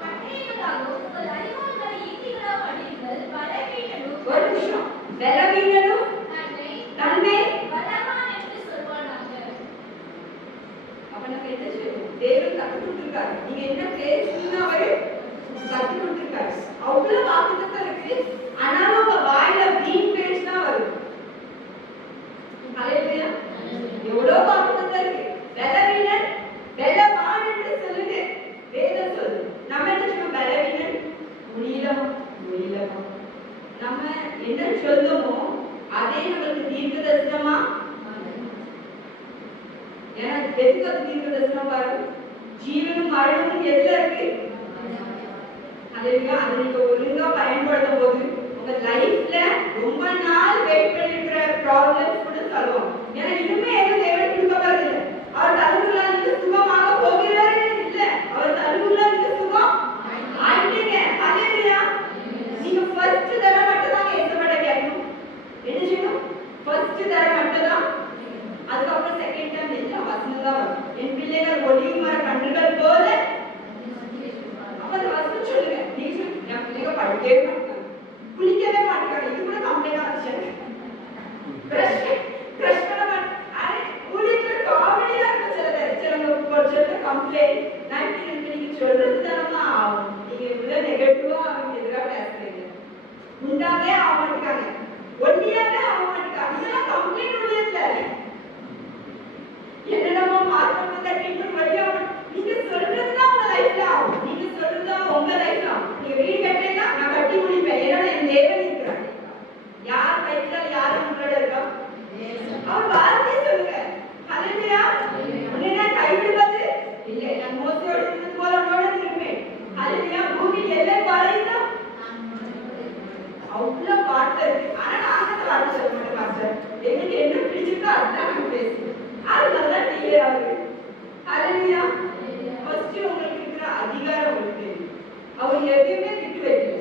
பட்டயங்களாகவும் உங்கள் அரிவாள்களை ஈட்டிகளாகவும் அடியுங்கள். பலவீனனும் ஒரு நிமிஷம். பலவீனனும் தன்னை பலவான் என்று சொல்வானாக. அப்ப நம்ம என்ன செய்யணும்? தேவன் கற்றுக் கொடுத்திருக்காரு. நீங்க என்ன பேசுறீங்கன்னா அவரு கற்றுக் கொடுத்திருக்காரு. அவ்வளவு வாக்குத்தத்தம் இருக்கு. ஆனாலும் உங்க வாயில வீண் பேச்சு தான் வருது. அல்லேலூயா. எவ்வளவு வாக்குத்தத்தம் இருக்கு. பலவீனன் பலவான் என்று சொல்லுங்க. வேதம் சொல்லுது. நம்ம என்ன சொல்லுவோம்? பலவீனன் முடியலமா. நம்ம என்ன சொல்லுமோ அதே நமக்கு தீர்க்க தரிசனமா. ஏன்னா எதுக்கு அது தீர்க்க தரிசனம் பாரு? வசனம் எதுல இருக்கு? அல்லேலூயா. அதை நீங்க ஒழுங்கா பயன்படுத்தும் போது உங்க லைஃப்ல ரொம்ப நாள் வெயிட் பண்ணிருக்கிற ப்ராப்ளம்ஸ் கூட சால்வ். ஏன்னா இன்னுமே எதுவும் தேவன் கொடுக்க போறது இல்லை. அவர் தருவுல நீங்க சுகமாக போகிறவரே இல்ல. அவர் தருவுல நீங்க சுகம் ஆயிட்டீங்க. அல்லேலூயா. நீங்க ஃபர்ஸ்ட் தடவை மட்டும் தான் ஏசப்பட்ட கேட்கணும். என்ன செய்யணும்? ஃபர்ஸ்ட் தடவை மட்டும் தான். அதுக்கப்புறம் செகண்ட் டைம் எல்லாம் வசனம் தான் வரும். என் பிள்ளைகள் ஒளிவு மர கன்றுகள் போல. அப்ப அந்த வசனம் சொல்லுங்க. நீங்க சொல்லுங்க, என் பிள்ளைங்க படிக்கவே மாட்டாங்க, குளிக்கவே மாட்டாங்க. இது கூட கம்ப்ளைண்ட் ஆச்சு. பிரஷ் பண்ண மாட்டாங்க. அரே ஊழியத்துல காமெடியா இருக்கு. சில கம்ப்ளைண்ட் நான் நீங்க சொல்றது தானமா ஆகும். நீங்க இவ்வளவு நெகட்டிவா அவங்க எதிராக பேசுறீங்க. உண்டாவே ஆக மாட்டாங்க, ஒன்னியாவே ஆக மாட்டாங்க. இதெல்லாம் கம்ப்ளைண்ட் ஊழியத்துல என்னென்னமோ மாற்றம் ட்ரீட்மெண்ட் வழியா நீங்க சொல்றதுதான் உங்க லைஃப்ல ஆகும். நீங்க சொல்றதுதான் உங்க லைஃப்ல ஆகும். நீங்க வீடு கட்டினா நான் கட்டி முடிப்பேன். ஏன்னா என் தேவன் இருக்கிறார். யார் லைஃப்ல யார் உங்களோட இருக்கா? அவர் வார்த்தை சொல்லுங்க. அல்லேலூயா. உன்னை கைவிடுவது இல்லை. நான் மோசையோடு இருந்தது போல உன்னோட இருப்பேன். அல்லேலூயா. பூமி எல்லை வரைந்தா அவ்வளவு வார்த்தை இருக்கு. ஆனா நாங்க அந்த வார்த்தை சொல்ல மாட்டோம் மாஸ்டர். எங்களுக்கு என்ன பிடிச்சிருக்கோ அதுதான் நாங்க பேசுவோம். அது நல்லா கிளியர் ஆகுது. அல்லேலூயா. ஃபர்ஸ்ட் உங்களுக்கு இருக்கிற அதிகாரம் உங்களுக்கு தெரியும். அவர் எதையுமே விட்டு வைக்கல.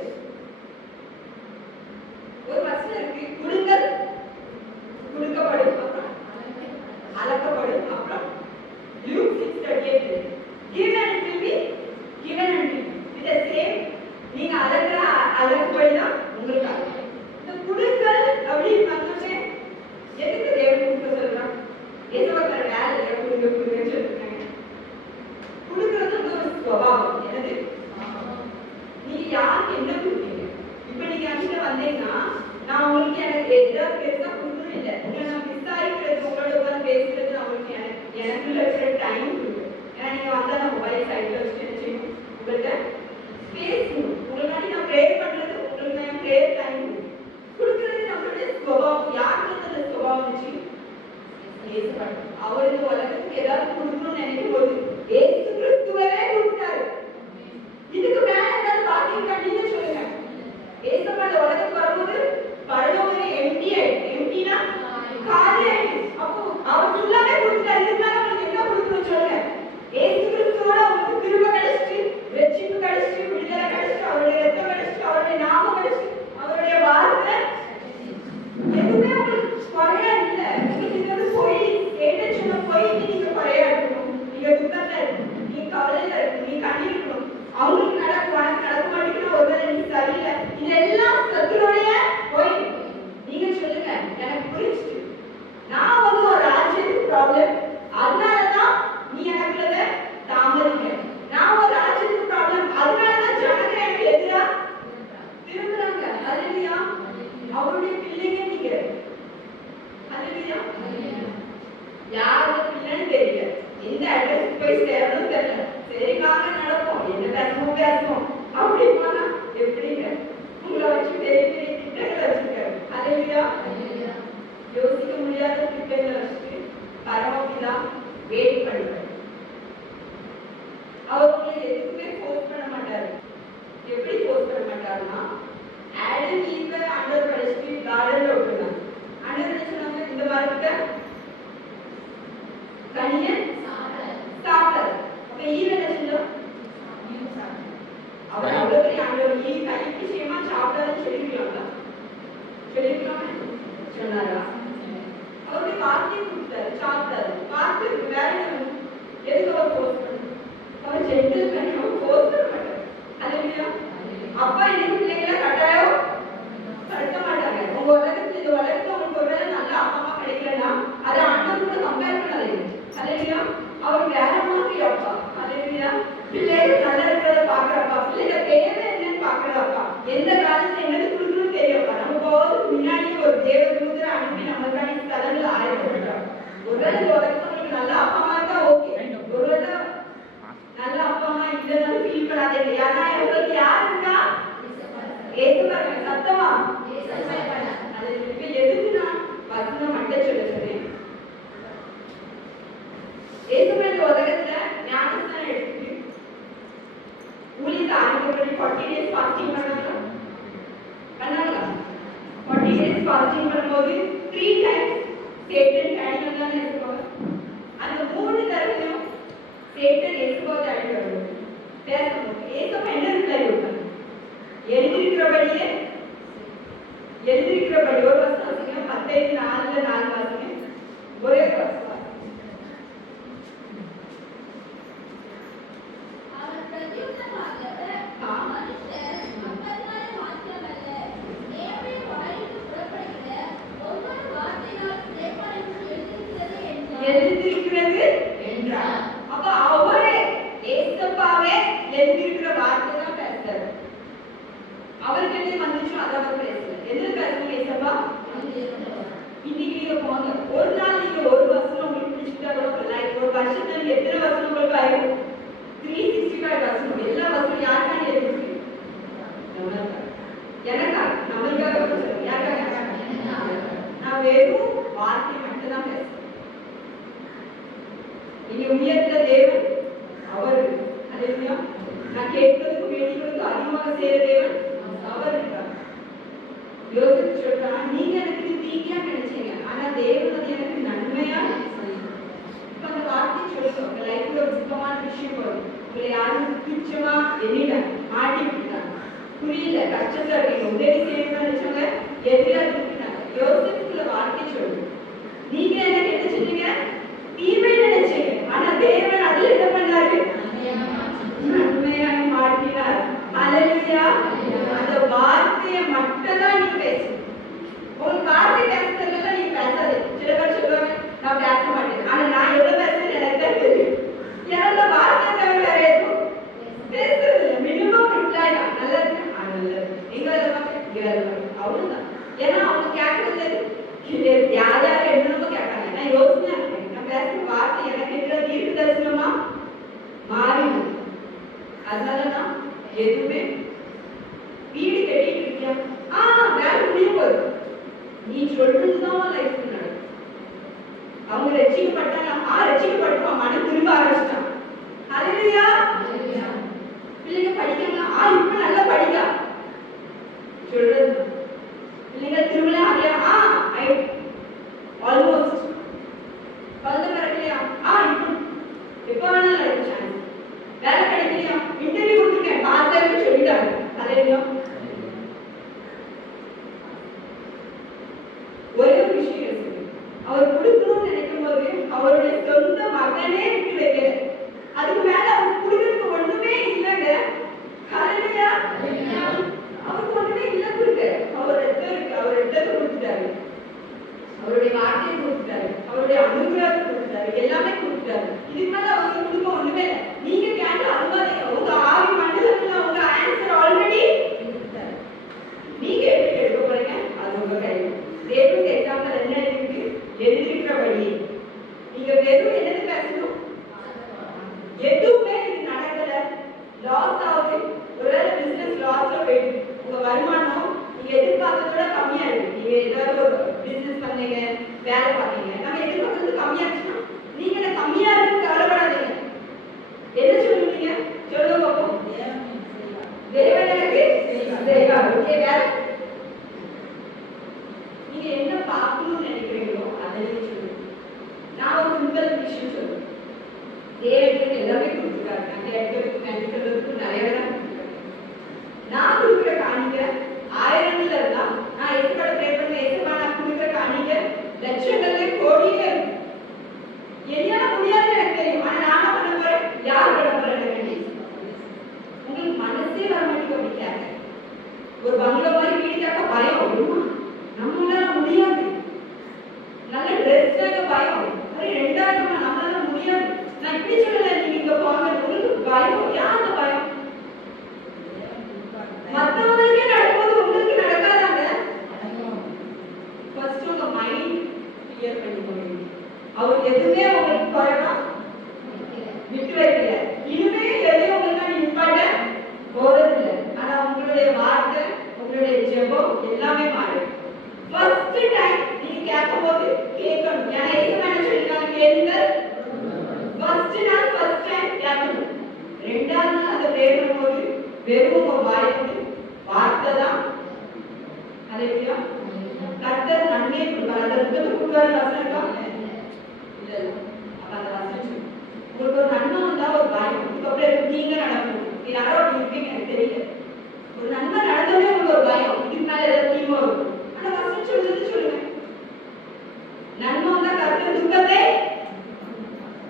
ஒரு வசனம் இருக்கு, கொடுங்கள் கொடுக்கப்படும், அப்புறம் அளக்கப்படும், அப்புறம் Luke 6:38 given and will be given and will be the same. நீங்க அளக்கிற அளக்குப்படி தான் உங்களுக்கு ஆகும். இந்த கொடுங்கள் அப்படின்னு வந்தோடனே எதுக்கு தேவன் கொடுக்க சொல்றான்? ஏசப்பா வேலை கொடுங்க கொடுங்கன்னு சொல்லிருக்காங்க. கொடுக்கறது வந்து ஒரு சுபாவம். என்னது? நீங்க யாருக்கு என்ன கொடுப்பீங்க? இப்ப நீங்க என்கிட்ட வந்தீங்கன்னா நான் உங்களுக்கு எனக்கு ஏதாவது பெருசா கொடுக்கணும் இல்லை. உங்களை நான் விசாரிக்கிறது, உங்களோட உட்காந்து பேசுறது நான் உங்களுக்கு எனக்குள்ள இருக்கிற டைம் கொடுக்கும். ஏன்னா நீங்க வந்தா நான் மொபைல் சைட்ல வச்சுட்டு என்ன செய்யணும்? உங்கள்கிட்ட பேசணும். உங்களுக்கு நான் ப்ரேயர் பண்றது, உங்களுக்கு நான் ப்ரேயர் டைம் கொடுக்கறது நம்மளுடைய சுபாவம். யாருக்கு அந்த சுபாவம் இருந்துச்சு? அவர் இந்த உலகத்துக்கு ஏதாவது கொடுக்கணும்னு நினைக்கும் போது ஏசு கிறிஸ்துவவே கொடுத்தாரு. இதுக்கு மேல ஏதாவது பாக்கி இருக்கா? நீங்க சொல்லுங்க. ஏசப்பா இந்த உலகத்துக்கு வரும்போது பரலோகமே எம்டி ஆயிடுச்சு. எம்டினா காலி ஆயிடுச்சு. அப்போ அவர் ஃபுல்லாவே கொடுத்தாரு. இதுக்கு மேல உங்களுக்கு என்ன கொடுக்கணும் சொல்லுங்க. ஏசு கிறிஸ்துவோட உங்களுக்கு திரும்ப கிடைச்சிட்டு, ரட்சிப்பு கிடைச்சிட்டு, விடுதலை கிடைச்சிட்டு, அவருடைய ரத்தம் கிடைச்சிட்டு, அவருடைய நாமம் கிடைச்சிட்டு, அவருடைய வார்த்தை எதுவுமே உங்களுக்கு குறையா இல்லை. நீங்க போய் கேட்ட சொன்ன போயிட்டு நீங்க குறையா இருக்கணும். நீங்க துக்கத்துல இருக்கணும், நீங்க கவலையில இருக்கணும், நீங்க கண்ணீர் இருக்கணும். அவங்களுக்கு நடக்கும், உனக்கு நடக்க மாட்டேங்குன்னு ஒருவேளை நீங்க சரியில்லை. இதெல்லாம் சத்துருடைய போய் நீங்க சொல்லுங்க, எனக்கு புரிஞ்சுட்டு நான் வந்து ஒரு ராஜ்யத்துக்கு ப்ராப்ளம், அதனாலதான் நீ எனக்கு தாமதிங்க. நான் ஒரு ராஜ்யத்துக்கு ப்ராப்ளம், அதனாலதான் ஜனங்க எனக்கு எதிரா திரும்புறாங்க. அல்லேலூயா. அவருடைய பிள்ளைங்க நீங்க. அல்லேலூயா. யாரோட பிள்ளைன்னு தெரியல, எந்த அட்ரஸ் போய் சேரணும் தெரியல. சரி வாங்க நடப்போம், என்ன பேசுவோம் அப்படி போனா எப்படிங்க? உங்களை வச்சு பெரிய பெரிய திட்டங்களை வச்சிருக்காரு. அல்லேலூயா. யோசிக்க முடியாத திட்டங்களை வச்சுட்டு பரமபிதா வெயிட் பண்ணுவார். அவர் உங்களை எதுக்குமே ஃபோர்ஸ் பண்ண மாட்டாரு. எப்படி ஃபோர்ஸ் பண்ண மாட்டாருன்னா, ஆடம் ஈவ ஆண்டவர் படைச்சிட்டு கார்டன்ல விட்டுருந்தாங்க. ஆண்டவர் என்ன சொன்னாங்க? இந்த மரத்தை கனியை சாப்பிடாது. அப்ப ஈவ என்ன செஞ்சோம்? அவர் அவ்வளவு பெரிய ஆண்டவர் ஈ கைக்கு விஷயமா சாப்பிடாதுன்னு சொல்லிருக்கலாம்ல? சொல்லிருக்கலாமே? சொன்னாரா? அவருடைய வார்த்தையை கொடுத்தாரு, சாப்பிட்டாரு. வார்த்தை இருக்கு, வேற என்ன? எதுக்கு அவர் ஃபோர்ஸ் பண்ண? அவர் ஜென்டில் பண்ணி அவர் ஃபோர்ஸ் பண்ண மாட்டார். அல்லேலூயா. அப்பா என்ன பிள்ளைங்கள கட்டாயம் கட்ட மாட்டாங்க. உங்க உலகத்துல இந்த உலகத்துல உங்களுக்கு ஒருவேளை நல்ல அப்பா அம்மா கிடைக்கலன்னா அதை ஆண்டவர் கூட கம்பேர் பண்ணாதீங்க. அல்லேலூயா. அவர் வேற மாதிரி அப்பா. அல்லேலூயா. பிள்ளைகள் நல்லா இருக்கிறத பாக்குறப்பா, பிள்ளைங்க தேவை என்னன்னு பாக்குறப்பா, எந்த காலத்துல என்னது கொடுக்கணும்னு தெரியப்பா. நம்ம போவதுக்கு முன்னாடி ஒரு தேவ தூதரை அனுப்பி நம்மளுக்கான ஸ்தலங்களை ஆயத்தப்படுறாங்க. ஒருவேளை இந்த உலகத்துல உங்களுக்கு நல்ல அப்பா அம்மா இருக்கா, ஓகே. ஒருவேளை நல்ல அப்பா அம்மா இல்லைனாலும் ஃபீல் பண்ணாதீங்க. ஏன்னா உங்களுக்கு யார் இருக்கா? ஏசுவாங்க. சத்தமா அது இப்ப எதுக்கு நான் வசனம் மட்டும் சொல்ல சொன்னேன்? ஏசுவ இந்த உலகத்துல ஞானஸ்தானம் எடுத்துட்டு 40 days fasting பண்ணாங்களா? 40 days fasting பண்ணும்போது 3 times சேட்டன் தேடி வந்தானே இருக்குவாங்க. அந்த 3 தடவையும் சேட்டன் இயேசுவை தேடி வருவாங்க. பேசணும். இயேசுவை என்ன ரிப்ளை கொடுத்தாங்க? எழுதியிருக்கிறபடி ஒரு வசனம் வாசிங்க. மத்தேயு 4:4 வாசிங்க. ஒரே வசனம். எழுதியிருக்கிறது என்றார். அப்ப அவரே ஏசப்பாவே எழுதியிருக்கிற வார்த்தை தான் பேசுறாரு. அவருக்கு என்ன வந்துச்சோ அதை அவர் பேசல. எதுல பேசணும் ஏசப்பா? இன்னைக்கு நீங்க போங்க, ஒரு நாள் நீங்க ஒரு வசனம் உங்களுக்கு பிடிச்சிட்டா கூட லைக் ஒரு வருஷத்துல நீங்க எத்தனை வசனம் உங்களுக்கு ஆயிடும்? 365 வசனம். எல்லா வசனம் யாருக்காண்டி எழுதிருக்கு? எனக்கா? நம்மளுக்காக சொல்லுங்க. யாருக்காக? நான் வெறும் வார்த்தை மட்டும் தான் பேசுறேன். நீங்க உயர்த்த தேவன் அவர். அல்லேலூயா. நான் கேட்கிறதுக்கு வேண்டியதுக்கு அதிகமாக செய்யற தேவன் அவர் இருக்கார். யோசிச்சு சொல்றான், நீங்க எனக்கு தீமையா நினைச்சீங்க, ஆனா தேவன் அது எனக்கு நன்மையா இப்ப அந்த வார்த்தை சொல்லுங்க. உங்க லைஃப்ல ஒரு சுத்தமான விஷயம் வரும். உங்களை யாரும் துச்சமா எண்ணிட மாட்டி விட்டுட்டாங்க, புரியல, கஷ்டத்துல இருக்கீங்க, உதவி செய்யணும்னு நினைச்சாங்க, எதிரா இருக்கிறாங்க. யோசிச்சுக்குள்ள வார்த்தை சொல்லுங்க. நீங்க எனக்கு என்ன செஞ்சீங்க? தீமை நினைச்சீங்க, ஆனா தேவன் அதுல என்ன பண்ணாரு? நன்மையாக மாற்றினார். அல்லேலூயா. அந்த வார்த்தையை மட்டும் தான் நீங்க பேசணும். உங்க வார்த்தை பேசுறதுல நீங்க பேசாது. சில பேர் சொல்லுவாங்க, நான் பேச மாட்டேன், ஆனா நான் எவ்வளவு பேசுறேன்னு எனக்கு தான் தெரியும். என்னோட வார்த்தை தவிர வேற எதுவும் பேசுறது இல்லை. மினிமம் ரிப்ளை தான். நல்லா இருக்கு, நல்லது, எங்க அவ்வளவுதான். ஏன்னா அவங்க கேட்கறது யார் யார் என்னன்னு கேட்காங்க. நான் யோசனை இருக்கேன், நான் பேசுற வார்த்தை எனக்கு இருக்கிற தீர்க்க தரிசனமா மாறிடும். அதனாலதான் எதுவுமே வீடு கட்டிட்டு இருக்கியா, வேலை முடியும் போது நீ சொல்றதுதான் லைஃப் நடக்கும். அவங்க ரட்சிக்கப்பட்டாங்க, ரட்சிக்கப்பட்டோம், மனம் திரும்ப ஆரம்பிச்சிட்டான். அல்லேலூயா. பிள்ளைங்க படிக்கலாம், இப்ப நல்லா படிக்க சொல்றது. பிள்ளைங்க திருமண ஆகலையா, ஆல்மோஸ்ட் குழந்தை பிறக்கலையா, எப்ப வேணாலும் நடக்க சான்ஸ். வேலை கிடைக்கலையா, இன்டர்வியூ கொடுத்துருக்கேன், பாஸ் சொல்லிட்டாங்க. அல்லேலூயா. ஒரே ஒரு விஷயம் இருக்கு, அவர் கொடுக்கணும்னு நினைக்கும் போது அவருடைய சொந்த மகனே விட்டு வைக்கல. அதுக்கு மேல அவர் கொடுக்கறதுக்கு ஒண்ணுமே இல்லைங்க. அல்லேலூயா. அவருக்கு ஒண்ணுமே இல்ல கொடுக்க. அவர் எடுத்தது கொடுத்துட்டாரு, அவருடைய வார்த்தையை கொடுத்துட்டாரு, அவருடைய அனுகிரகத்தை கொடுத்துட்டாரு, எல்லாமே கொடுத்துட்டாரு. இதுக்கு மேல அவருக்கு கொடுக்க ஒண்ணுமே இல்லை. நீங்க கேட்ட அனுமதி உங்க ஆவி மண்டலத்துல உங்க ஆன்சர் ஆல்ரெடி கொடுத்துட்டாரு. நீங்க எப்படி எடுக்க போறீங்க அது உங்க கையில். தேவனுக்கு எக்ஸாம்பிள் என்ன இருக்கு? எழுதியிருக்கிறபடி நீங்க வெறும் என்னது பேசணும்? எதுவுமே இது நடக்கல, லாஸ் ஆகுது, ஒருவேளை பிசினஸ் லாஸ்ல போயிட்டு உங்க வருமானம் நீங்க எதிர்பார்த்ததோட கம்மியா இருக்கு. நீங்க ஏதாவது ஒரு பிசினஸ் பண்ணீங்க, வேலை பார்த்தீங்க, நம்ம எதிர்பார்த்தது கம்மியா இருந்துச்சுன்னா நீங்க என்ன கம்மியா இருக்கு கவலைப்படாதீங்க. என்ன சொல்லுவீங்க? சொல்லுங்க பாப்போம். தேவன் எனக்கு செய்வார். ஓகே, வேற நீங்க என்ன பார்க்கணும்னு நினைக்கிறீங்களோ அதை சொல்லுங்க. நான் ஒரு சிம்பிள் விஷயம் சொல்லுவேன். தேவனுக்கு எல்லாமே கொடுத்துருக்காரு. அந்த இடத்துக்கு கண்டிக்கிறதுக்கு நிறைய இடம் கொடுத்துருக்காரு. நான் கொடுக்குற காணிக்க 1000 இருந்தா நான் எதுக்கட ப்ரே பண்ண எதுமா நான் கொடுக்குற காணிக்க லட்சங்கள்ல கோடியே இருக்கு. என்னால முடியாதுன்னு எனக்கு தெரியும், ஆனா நான் பண்ண போறேன், யார் பண்ண போறேன் எனக்கு உங்களுக்கு மனசே வர மாட்டேங்குது. கேட்க ஒரு பங்களா மாதிரி வீடு கேட்க பயம் வருமா? நம்மளால முடியாது. நல்ல ட்ரெஸ் கேட்க பயம், 2000 நம்மளால முடியாது. நான் இப்படி சொல்லல, நீங்க இங்க போங்க, உங்களுக்கு பயம். யாருக்கு பயம்? மற்றவங்களுக்கே நடக்கும்போது உங்களுக்கு நடக்காதாங்க. ஃபர்ஸ்ட் உங்க மைண்ட் கிளியர் பண்ணிக்கோங்க. அவர் எதுவுமே உங்களுக்கு குறைவா விட்டு வைக்கல. இனிமே எதையும் உங்களுக்கு இம்பார்ட்டன் போறதில்லை. ஆனா உங்களுடைய வார்த்தை, உங்களுடைய ஜெபம் எல்லாமே மாறும். ஃபர்ஸ்ட் டைம் நீங்க கேட்கும் போது கேட்கணும். ஏன்னா எதுக்கு என்ன சொல்லிருக்காங்க? கேளுங்கள். ஃபர்ஸ்ட் நாள் ஃபர்ஸ்ட் டைம் கேட்கணும். ரெண்டாவது நாள் அதை ப்ரே பண்ணும்போது வெறும் உங்க வாய்க்கு வார்த்தை தான். ஹalleluya. கர்த்தர் நன்மை கொடுப்பார். அந்த புத்தகத்துக்கு கொடுக்குற வசனம் இருக்கா? இல்ல இல்ல. அப்ப அந்த வசனம் சொல்லு. உங்களுக்கு ஒரு நன்மை வந்தா ஒரு பயம். இதுக்கப்புறம் நீங்க நடக்கணும். யாரோ அப்படி இருப்பீங்க எனக்கு தெரியல. ஒரு நன்மை நடந்தவே உங்களுக்கு ஒரு பயம். இதுக்கு மேல ஏதாவது தீமை வரும். ஆனா வசனம் சொல்லுறது சொல்லுங்க. நன்மை வந்தா கர்த்தர் துக்கத்தை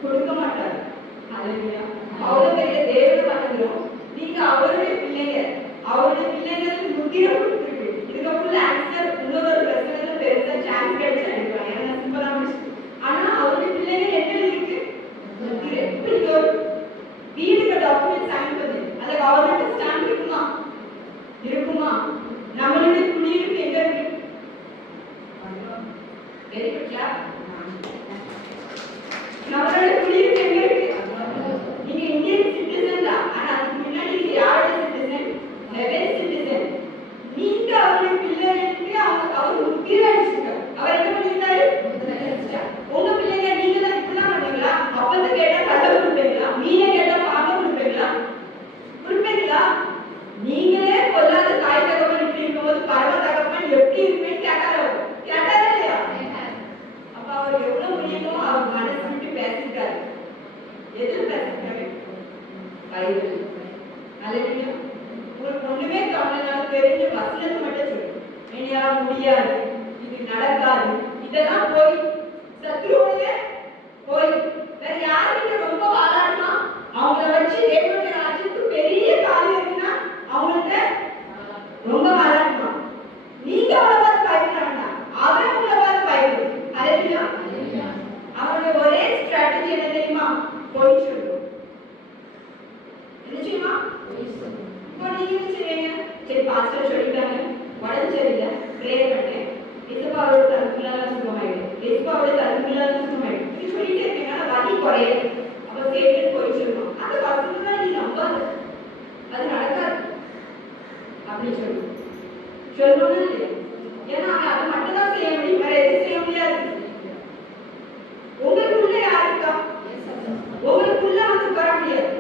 கொடுக்க மாட்டார். ஹalleluya. அவ்வளவு பெரிய தேவனை வணங்குறோம். நீங்க அவருடைய பிள்ளைங்க. அவருடைய பிள்ளைங்களுக்கு முத்திரை கொடுத்துருக்கு. இதுக்கப்புறம் ஆன்சர் இன்னொரு பிரச்சனையில பெருசா சான்ஸ் கிடைச்சா எடுக்கலாம். ஏன்னா சிம்பிளா முடிச்சு. ஆனா அவருடைய பிள்ளைங்க என்ன இருக்கு? முத்திரை. இப்ப நீங்க ஒரு வீடுக்கு டாக்குமெண்ட் சைன் பண்ணி அந்த கவர்மெண்ட் ஸ்டாம்ப் இருக்குமா? இருக்குமா? நம்மளுடைய குடியிருப்பு எங்க இருக்கு? Very good clap. நம்மளுடைய குடியிருப்பு எங்க இருக்கு? நீங்க இந்தியன் சிட்டிசன் தான். ஆனா அதுக்கு முன்னாடி நீங்க யாரோட சிட்டிசன்? Heaven citizen. நீங்க அவருடைய பிள்ளைகளுக்கு அவர் முத்திரை அடிச்சிருக்காரு. அவர் என்ன பண்ணிருக்காரு? உங்க பிள்ளைங்க நீங்க தான் இப்படிலாம் பண்ணுவீங்களா? அப்பத்தை கேட்டா கல்ல கொடுப்பீங்களா? மீனை கேட்டா பாம்பை கொடுப்பீங்களா? கொடுப்பீங்களா? நீங்களே கொல்லாத தாய் தகவல் இப்படி இருக்கும்போது பரவ தகவல் எப்படி இருக்குன்னு கேட்டாரா இல்லையா? அப்ப அவர் எவ்வளவு முடியுமோ அவர் மனசு விட்டு பேசிருக்காரு. எதுல பேசிருக்காரு? பைபிள். ஹalleluya. உங்களுக்கு ஒண்ணுமே கவலைனாலும் தெரிஞ்ச வசனத்தை மட்டும் சொல்லு. என்னால முடியாது, இது நடக்காது, இதெல்லாம் போய் சத்ருவுடைய போய் வேற யாருக்கிட்ட ரொம்ப வாழாடுனா அவங்கள வச்சு தேவனுடைய ராஜ்யத்துக்கு பெரிய காரியம் இருக்குன்னா அவங்கள்ட்ட ரொம்ப வாழாடுமா. நீங்க அவளை பார்த்து பயப்பட வேண்டாம். அவன் உங்களை பார்த்து பயப்படும். ஹalleluya. அவருடைய ஒரே ஸ்ட்ராட்டஜி என்ன தெரியுமா? போய் சொல்லு. என்ன செய்யுமா? இப்போ நீங்க என்ன செய்வீங்க? சரி பாஸ்டர் சொல்லிட்டாங்க, உடம்பு சரியில்லை, ப்ரேயர் பண்ணேன், இசப்பாவோட தருக்குள்ளால சுகமாயிடும், இசப்பாவோட தருக்குள்ளால சுகமாயிடும், இது சொல்லிட்டே இருக்கீங்க. ஆனால் வலி குறையாது. அப்போ கேட்டு போய் சொல்லணும். அந்த வசனம் தான் நீ நம்பாது, அது நடக்காது அப்படி சொல்லணும். சொல்லணும் இல்லையா? ஏன்னா அவன் அதை மட்டும் தான் செய்ய முடியும், வேற எதுவும் செய்ய முடியாது. உங்களுக்குள்ள யார் இருக்கா? உங்களுக்குள்ள வந்து உட்கார முடியாது.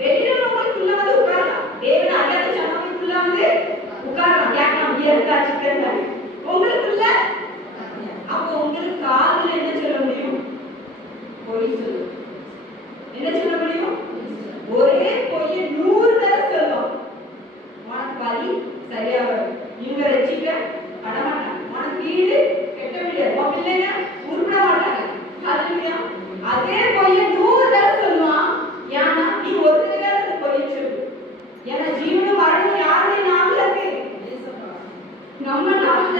வெளியில உங்களுக்குள்ள வந்து உட்காரலாம். தேவன் அல்லாத ஜனங்களுக்குள்ள வந்து உட்காரலாம். கேட்கலாம், அப்படியே இருக்கா சிக்கன். உங்களுக்குள்ள அப்போ உங்களுக்கு காதுல என்ன சொல்ல முடியும்? பொய் சொல்லு. என்ன சொல்ல முடியும்? ஒரே பொய்யை 100 தடவை சொல்லலாம். உனக்கு வலி சரியா வரும். இவங்க ரசிக்க படமாட்டாங்க. உனக்கு வீடு கெட்ட முடியாது. உன் பிள்ளைங்க உருப்பட மாட்டாங்க. ஹalleluya. அதே பொய்யை 100 தடவை சொல்லுவான். ஏன்னா நீ ஒரு தடவை அந்த பொய்யை சொல்லு. ஏன்னா ஜீவனும் மரணம் யாருடைய நாவுல இருக்கு? நம்ம நாவுல.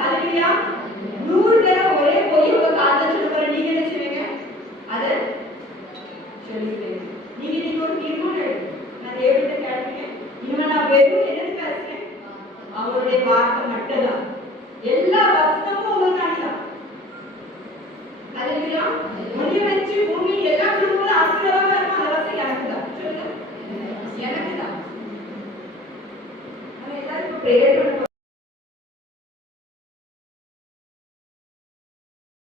ஹalleluya. 100 தடவை ஒரே பொய்யை உங்க காதுல சொல்லுவாரு. நீங்க என்ன செய்வீங்க? அதை சொல்லிடுவீங்க. நீங்க ஒரு தீர்மானம் எடுங்க. நான் தேவன்கிட்ட கேட்கிறேன், இனிமே நான் வெறும் என்னன்னு பேசுறேன்? அவருடைய வார்த்தை மட்டும்தான். எல்லா வசனமும் உங்களுக்காண்டி தான். ஹalleluya. முன்னி வச்சு பூமி எல்லா குடும்பங்களும் ஆசீர்வாதமா இருக்கும். அந்த வசனம் எனக்கு தான். சொல்லுங்க, எனக்கு தான். நம்ம எல்லாரும் ப்ரேயர் பண்ண